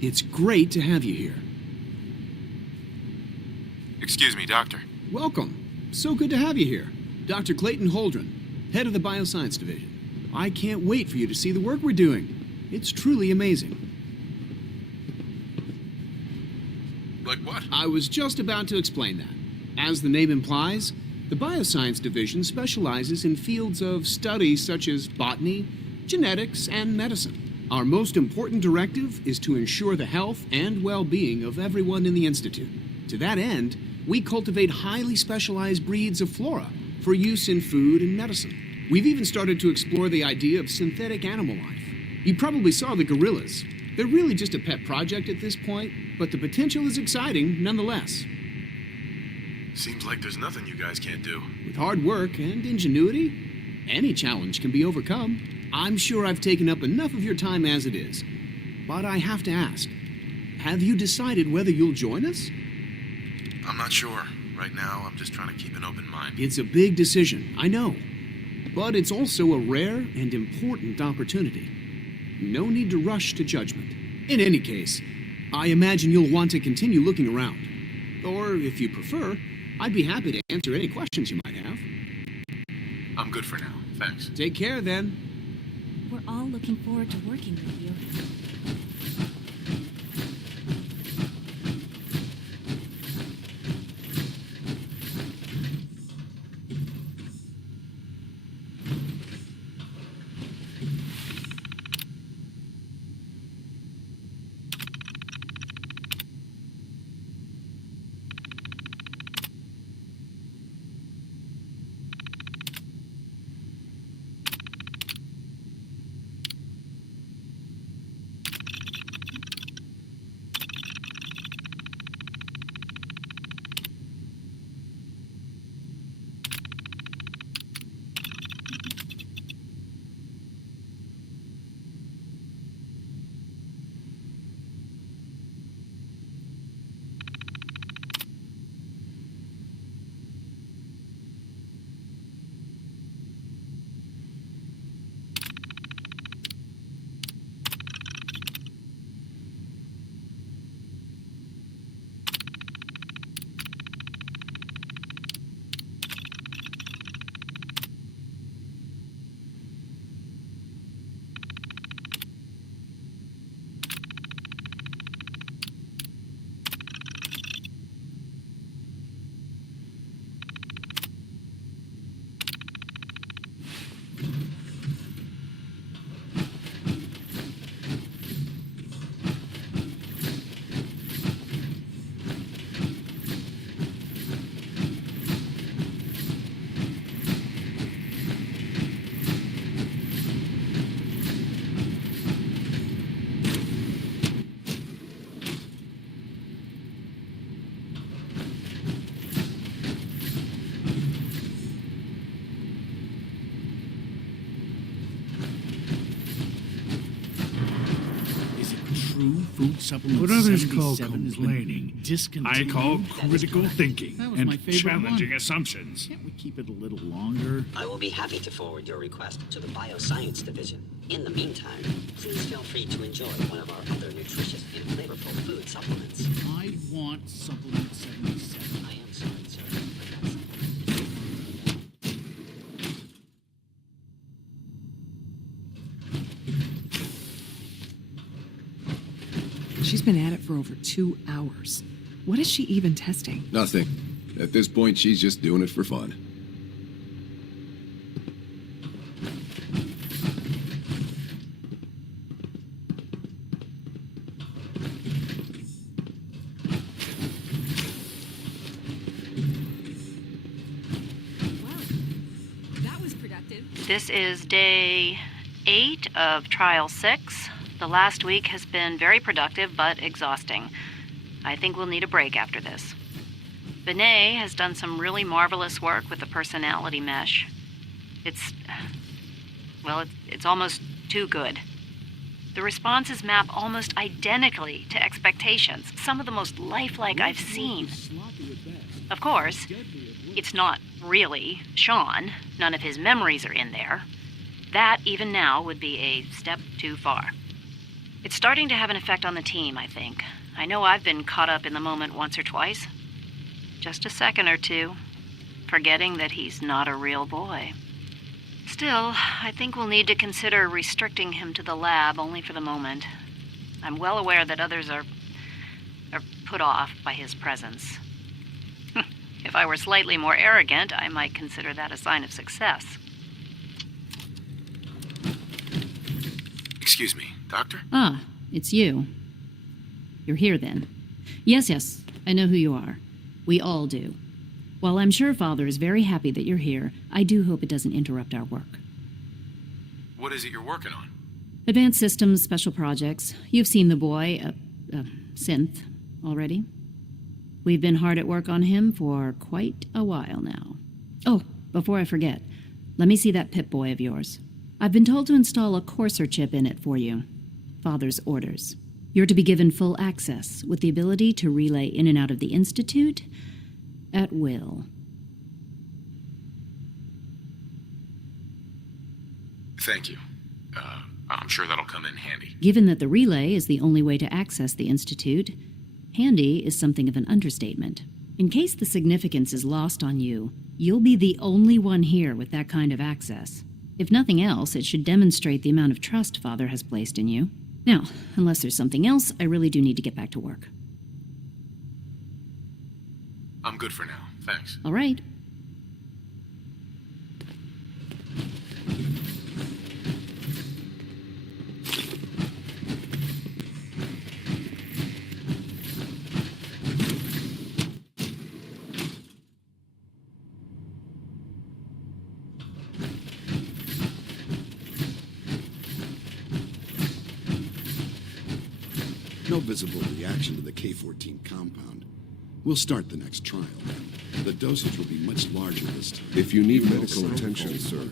It's great to have you here. Excuse me, Doctor. Welcome. So good to have you here. Dr. Clayton Holdren, head of the Bioscience Division. I can't wait for you to see the work we're doing. It's truly amazing. Like what? I was just about to explain that. As the name implies, the Bioscience Division specializes in fields of study such as botany, genetics, and medicine. Our most important directive is to ensure the health and well-being of everyone in the Institute. To that end, we cultivate highly specialized breeds of flora for use in food and medicine. We've even started to explore the idea of synthetic animal life. You probably saw the gorillas. They're really just a pet project at this point, but the potential is exciting nonetheless. Seems like there's nothing you guys can't do. With hard work and ingenuity, any challenge can be overcome. I'm sure I've taken up enough of your time as it is. But I have to ask, have you decided whether you'll join us? I'm not sure. Right now, I'm just trying to keep an open mind. It's a big decision, I know. But it's also a rare and important opportunity. No need to rush to judgment. In any case, I imagine you'll want to continue looking around. Or, if you prefer, I'd be happy to answer any questions you might have. I'm good for now. Thanks. Take care, then. We're all looking forward to working with you. Food supplement what others call complaining, I call critical thinking and challenging assumptions. Can't we keep it a little longer? I will be happy to forward your request to the Bioscience Division. In the meantime, please feel free to enjoy one of our other nutritious and flavorful food supplements. I want supplement 77. I am sorry, sir, but that's... She's been at it for over 2 hours. What is she even testing? Nothing. At this point, she's just doing it for fun. That was productive. This is day 8 of trial 6. The last week has been very productive, but exhausting. I think we'll need a break after this. Benet has done some really marvelous work with the personality mesh. It's almost too good. The responses map almost identically to expectations, some of the most lifelike I've seen. Of course, it's not really Sean. None of his memories are in there. That, even now, would be a step too far. It's starting to have an effect on the team, I think. I know I've been caught up in the moment once or twice. Just a second or two, forgetting that he's not a real boy. Still, I think we'll need to consider restricting him to the lab only for the moment. I'm well aware that others are put off by his presence. If I were slightly more arrogant, I might consider that a sign of success. Excuse me, Doctor? Ah, it's you. You're here then. Yes, I know who you are. We all do. While I'm sure Father is very happy that you're here, I do hope it doesn't interrupt our work. What is it you're working on? Advanced Systems, Special Projects. You've seen the boy, Synth, already. We've been hard at work on him for quite a while now. Oh, before I forget, let me see that Pip-Boy of yours. I've been told to install a Courser chip in it for you. Father's orders. You're to be given full access, with the ability to relay in and out of the Institute at will. Thank you. I'm sure that'll come in handy. Given that the relay is the only way to access the Institute, handy is something of an understatement. In case the significance is lost on you, you'll be the only one here with that kind of access. If nothing else, it should demonstrate the amount of trust Father has placed in you. Now, unless there's something else, I really do need to get back to work. I'm good for now, thanks. All right. No visible reaction to the K-14 compound. We'll start the next trial. The dosage will be much larger this time. If you need medical attention, sir,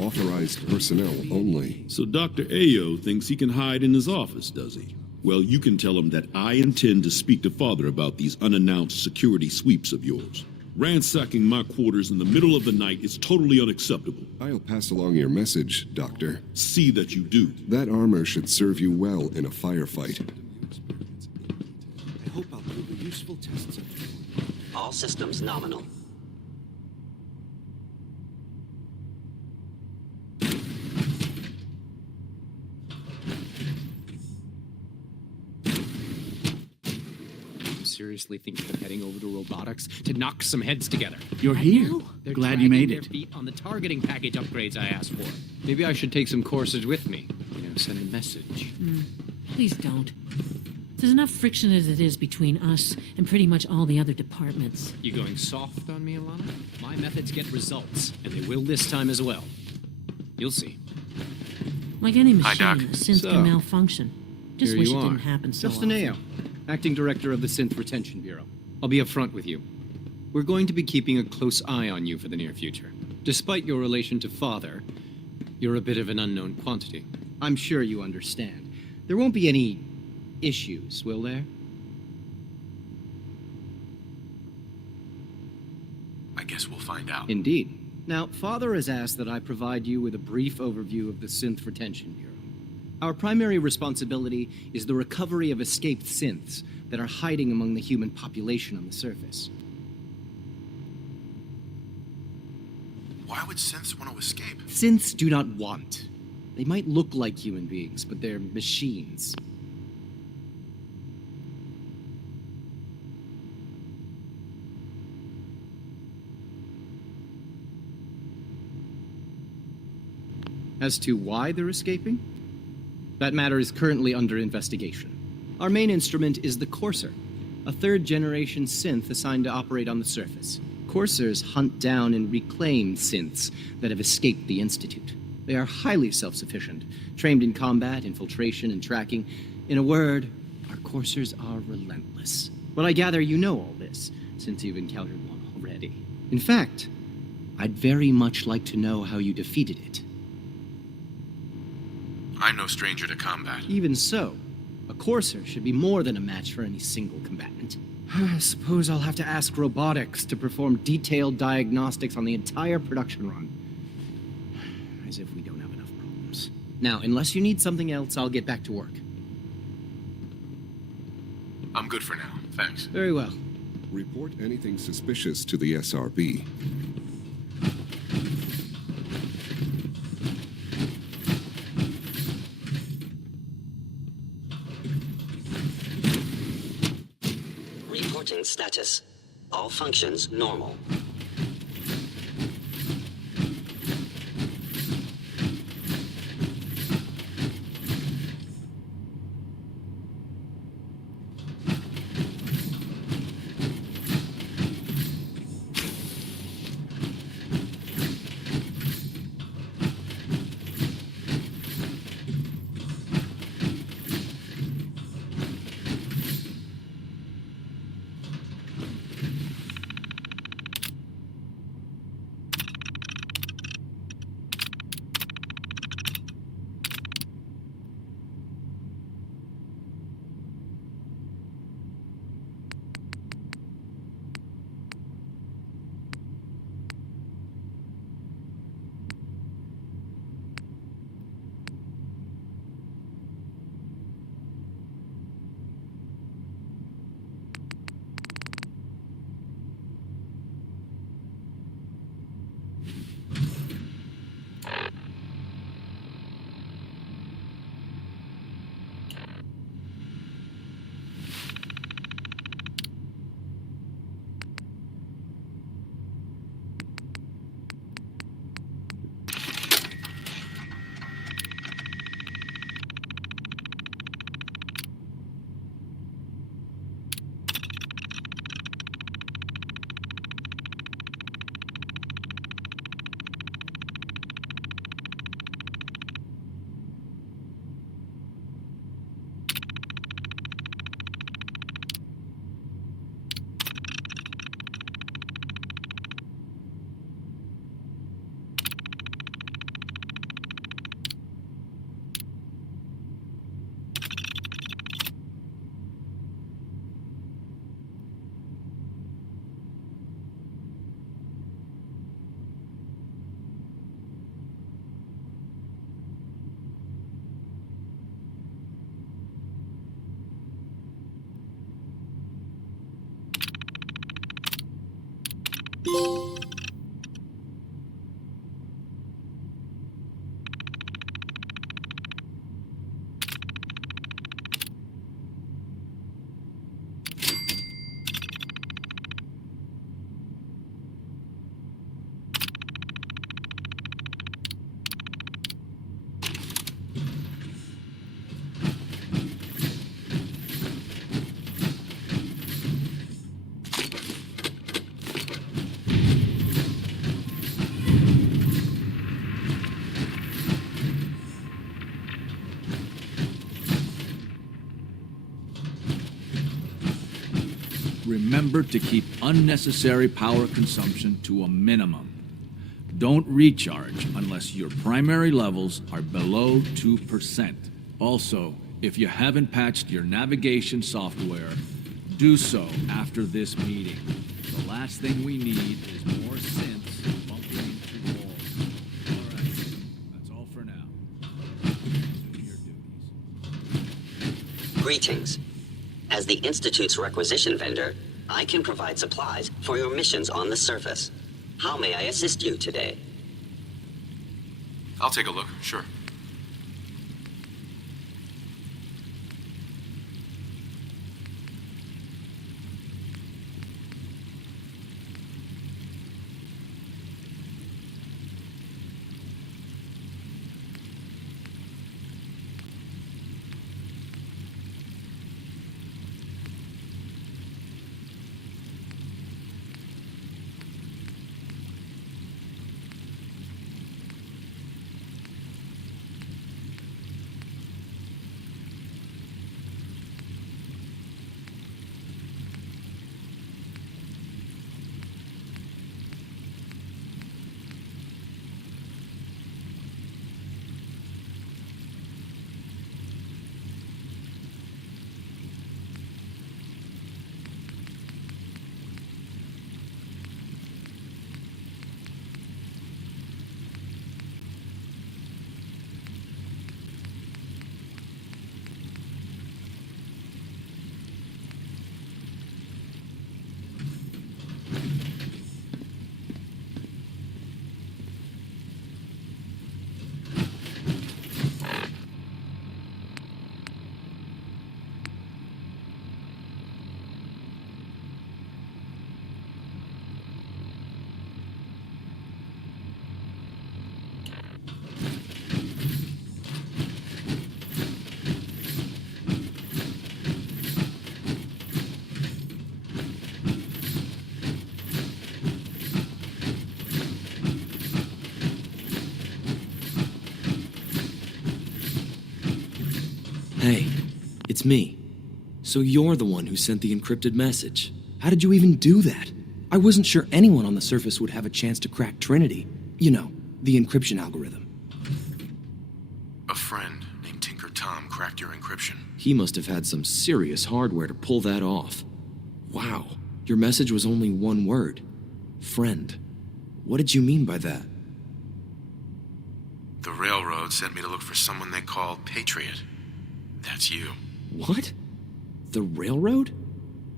authorized personnel only. So Dr. Ayo thinks he can hide in his office, does he? Well, you can tell him that I intend to speak to Father about these unannounced security sweeps of yours. Ransacking my quarters in the middle of the night is totally unacceptable. I'll pass along your message, Doctor. See that you do. That armor should serve you well in a firefight. I hope I'll prove a useful test subject. All systems nominal. Seriously thinking of heading over to robotics to knock some heads together. You're here. They're Glad you made dragging it. their feet on the targeting package upgrades I asked for. Maybe I should take some courses with me. Send a message. Please don't. There's enough friction as it is between us and pretty much all the other departments. You going soft on me, Alana? My methods get results, and they will this time as well. You'll see. Like any Hi, machine, Doc. a synth So, can malfunction. Just Here wish you it are. didn't happen so Justin often. Ayo, Acting Director of the Synth Retention Bureau. I'll be upfront with you. We're going to be keeping a close eye on you for the near future. Despite your relation to Father, you're a bit of an unknown quantity. I'm sure you understand. There won't be any issues, will there? I guess we'll find out. Indeed. Now, Father has asked that I provide you with a brief overview of the Synth Retention Bureau. Our primary responsibility is the recovery of escaped synths that are hiding among the human population on the surface. Why would synths want to escape? Synths do not want. They might look like human beings, but they're machines. As to why they're escaping? That matter is currently under investigation. Our main instrument is the Courser, a third-generation synth assigned to operate on the surface. Coursers hunt down and reclaim synths that have escaped the Institute. They are highly self-sufficient, trained in combat, infiltration, and tracking. In a word, our Coursers are relentless. But I gather you know all this, since you've encountered one already. In fact, I'd very much like to know how you defeated it. I'm no stranger to combat. Even so, a Courser should be more than a match for any single combatant. I suppose I'll have to ask robotics to perform detailed diagnostics on the entire production run. As if we don't have enough problems. Now, unless you need something else, I'll get back to work. I'm good for now, thanks. Very well. Report anything suspicious to the SRB. Reporting status. All functions normal. Remember to keep unnecessary power consumption to a minimum. Don't recharge unless your primary levels are below 2%. Also, if you haven't patched your navigation software, do so after this meeting. The last thing we need is more synths bumping into walls. All right, that's all for now. Resume your duties. Greetings. As the Institute's requisition vendor, I can provide supplies for your missions on the surface. How may I assist you today? I'll take a look, sure. It's me. So you're the one who sent the encrypted message. How did you even do that? I wasn't sure anyone on the surface would have a chance to crack Trinity. You know, the encryption algorithm. A friend named Tinker Tom cracked your encryption. He must have had some serious hardware to pull that off. Wow, your message was only one word. Friend. What did you mean by that? The railroad sent me to look for someone they call Patriot. That's you. What? The railroad?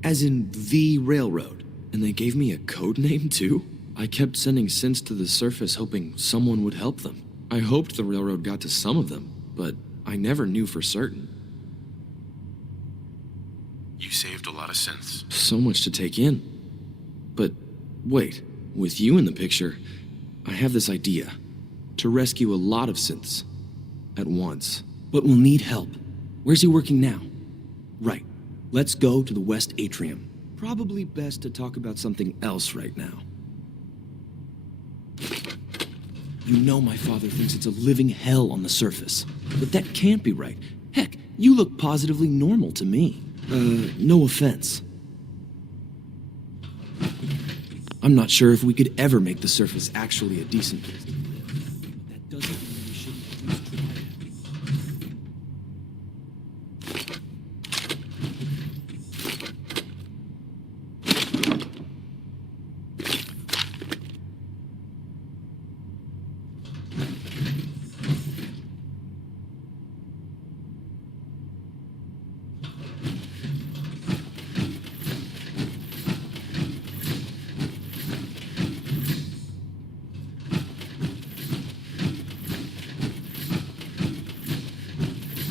As in the railroad? And they gave me a code name too? I kept sending synths to the surface hoping someone would help them. I hoped the railroad got to some of them, but I never knew for certain. You saved a lot of synths. So much to take in. But wait, with you in the picture, I have this idea. To rescue a lot of synths. At once. But we'll need help. Where's he working now? Right. Let's go to the West Atrium. Probably best to talk about something else right now. You know my father thinks it's a living hell on the surface. But that can't be right. Heck, you look positively normal to me. No offense. I'm not sure if we could ever make the surface actually a decent place to live. That doesn't mean we shouldn't at least try it.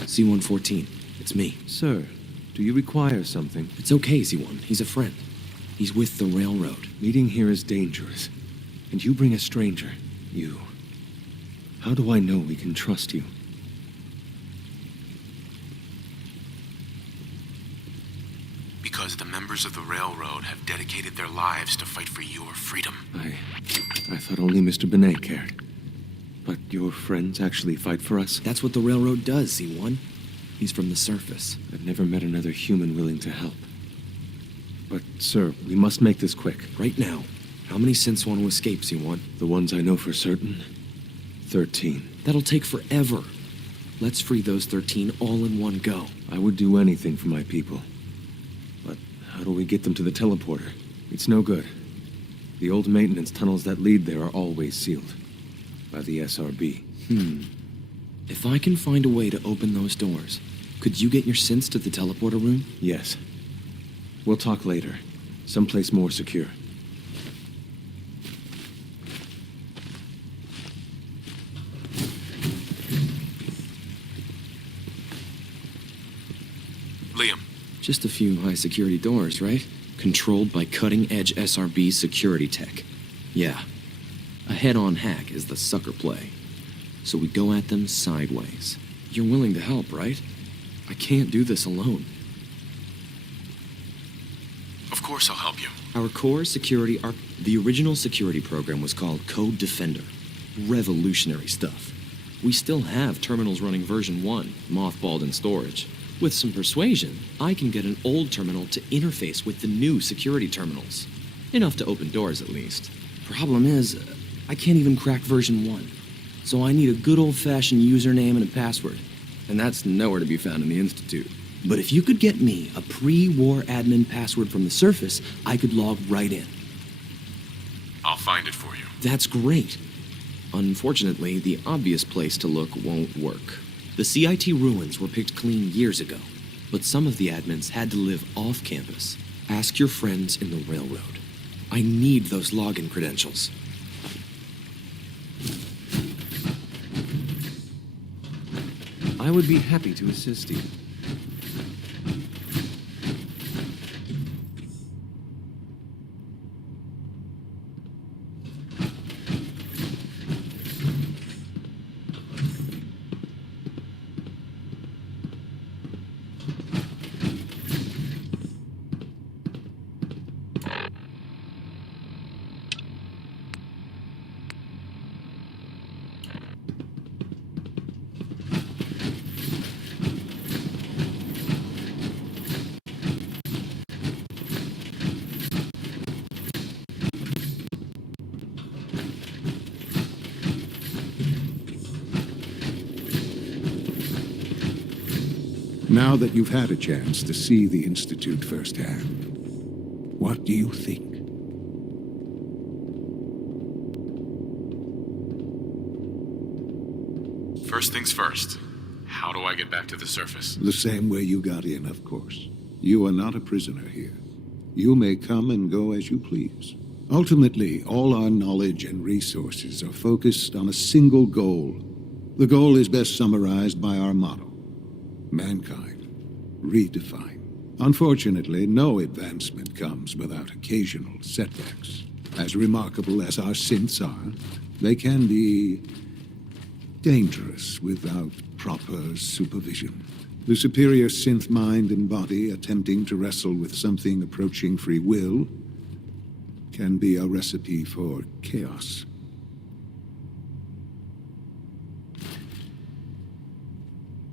C-114, it's me. Sir, do you require something? It's okay, Z1. He's a friend. He's with the railroad. Meeting here is dangerous. And you bring a stranger. You. How do I know we can trust you? Because the members of the railroad have dedicated their lives to fight for your freedom. I thought only Mr. Benet cared. But your friends actually fight for us? That's what the railroad does, C1. He's from the surface. I've never met another human willing to help. But, sir, we must make this quick. Right now. How many synths want to escape, C1? The ones I know for certain? 13. That'll take forever. Let's free those 13 all in one go. I would do anything for my people. But how do we get them to the teleporter? It's no good. The old maintenance tunnels that lead there are always sealed. By the SRB. If I can find a way to open those doors, could you get your synths to the teleporter room? Yes. We'll talk later. Someplace more secure. Liam. Just a few high-security doors, right? Controlled by cutting-edge SRB security tech. Yeah. A head-on hack is the sucker play. So we go at them sideways. You're willing to help, right? I can't do this alone. Of course I'll help you. Our core security the original security program was called Code Defender. Revolutionary stuff. We still have terminals running version 1, mothballed in storage. With some persuasion, I can get an old terminal to interface with the new security terminals. Enough to open doors, at least. Problem is, I can't even crack version 1. So I need a good old-fashioned username and a password. And that's nowhere to be found in the Institute. But if you could get me a pre-war admin password from the surface, I could log right in. I'll find it for you. That's great. Unfortunately, the obvious place to look won't work. The CIT ruins were picked clean years ago, but some of the admins had to live off campus. Ask your friends in the railroad. I need those login credentials. I would be happy to assist you. Now that you've had a chance to see the Institute firsthand, what do you think? First things first. How do I get back to the surface? The same way you got in, of course. You are not a prisoner here. You may come and go as you please. Ultimately, all our knowledge and resources are focused on a single goal. The goal is best summarized by our motto: mankind, redefined. Unfortunately, no advancement comes without occasional setbacks. As remarkable as our synths are, they can be dangerous without proper supervision. The superior synth mind and body attempting to wrestle with something approaching free will can be a recipe for chaos.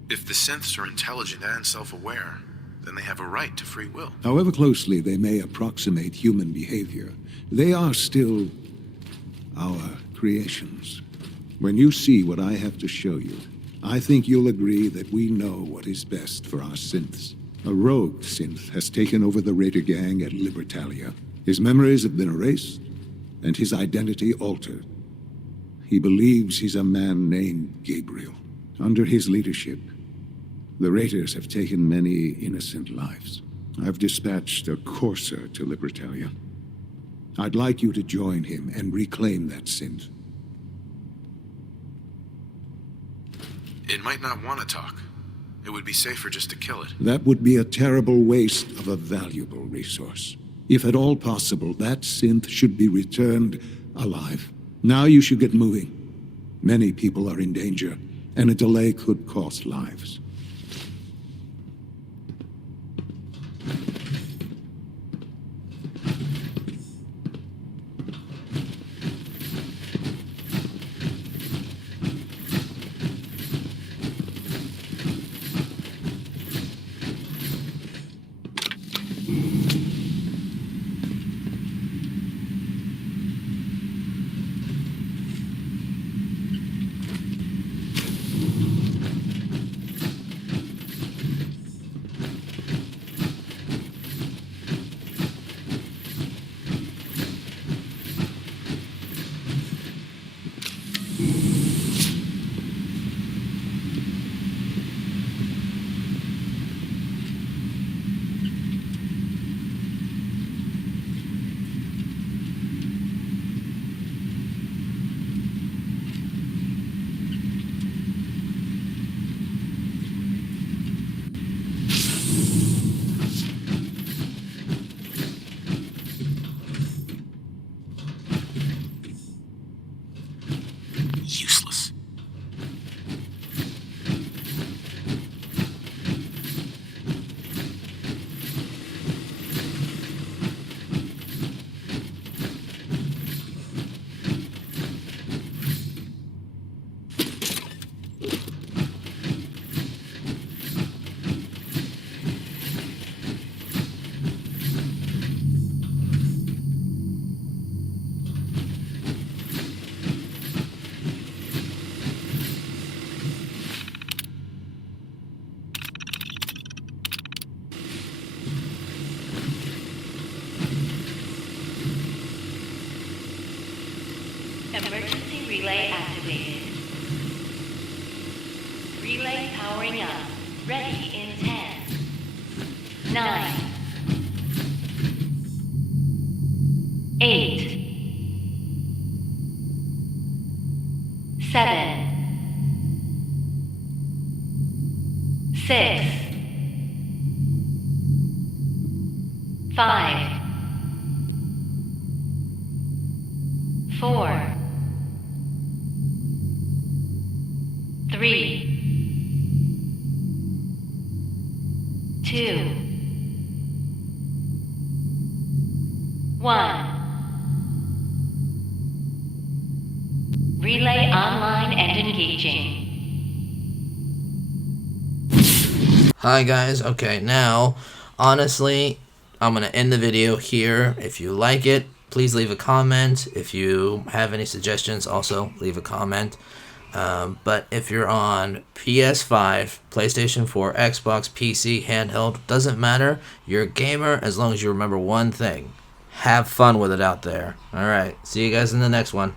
If the synths are intelligent and self-aware, then they have a right to free will. However closely they may approximate human behavior, they are still our creations. When you see what I have to show you, I think you'll agree that we know what is best for our synths. A rogue synth has taken over the Raider gang at Libertalia. His memories have been erased, and his identity altered. He believes he's a man named Gabriel. Under his leadership, the Raiders have taken many innocent lives. I've dispatched a courser to Libertalia. I'd like you to join him and reclaim that synth. It might not want to talk. It would be safer just to kill it. That would be a terrible waste of a valuable resource. If at all possible, that synth should be returned alive. Now you should get moving. Many people are in danger, and a delay could cost lives. Useless. Emergency relay activated. Relay powering up. Ready in 10, 9, 8, 7, 6, 5, 4, 3, 2, 1. Relay online and engaging. Hi guys, okay, now, honestly, I'm going to end the video here. If you like it, please leave a comment. If you have any suggestions, also leave a comment. But if you're on PS5, PlayStation 4, Xbox, PC, handheld, doesn't matter. You're a gamer as long as you remember one thing. Have fun with it out there. Alright, see you guys in the next one.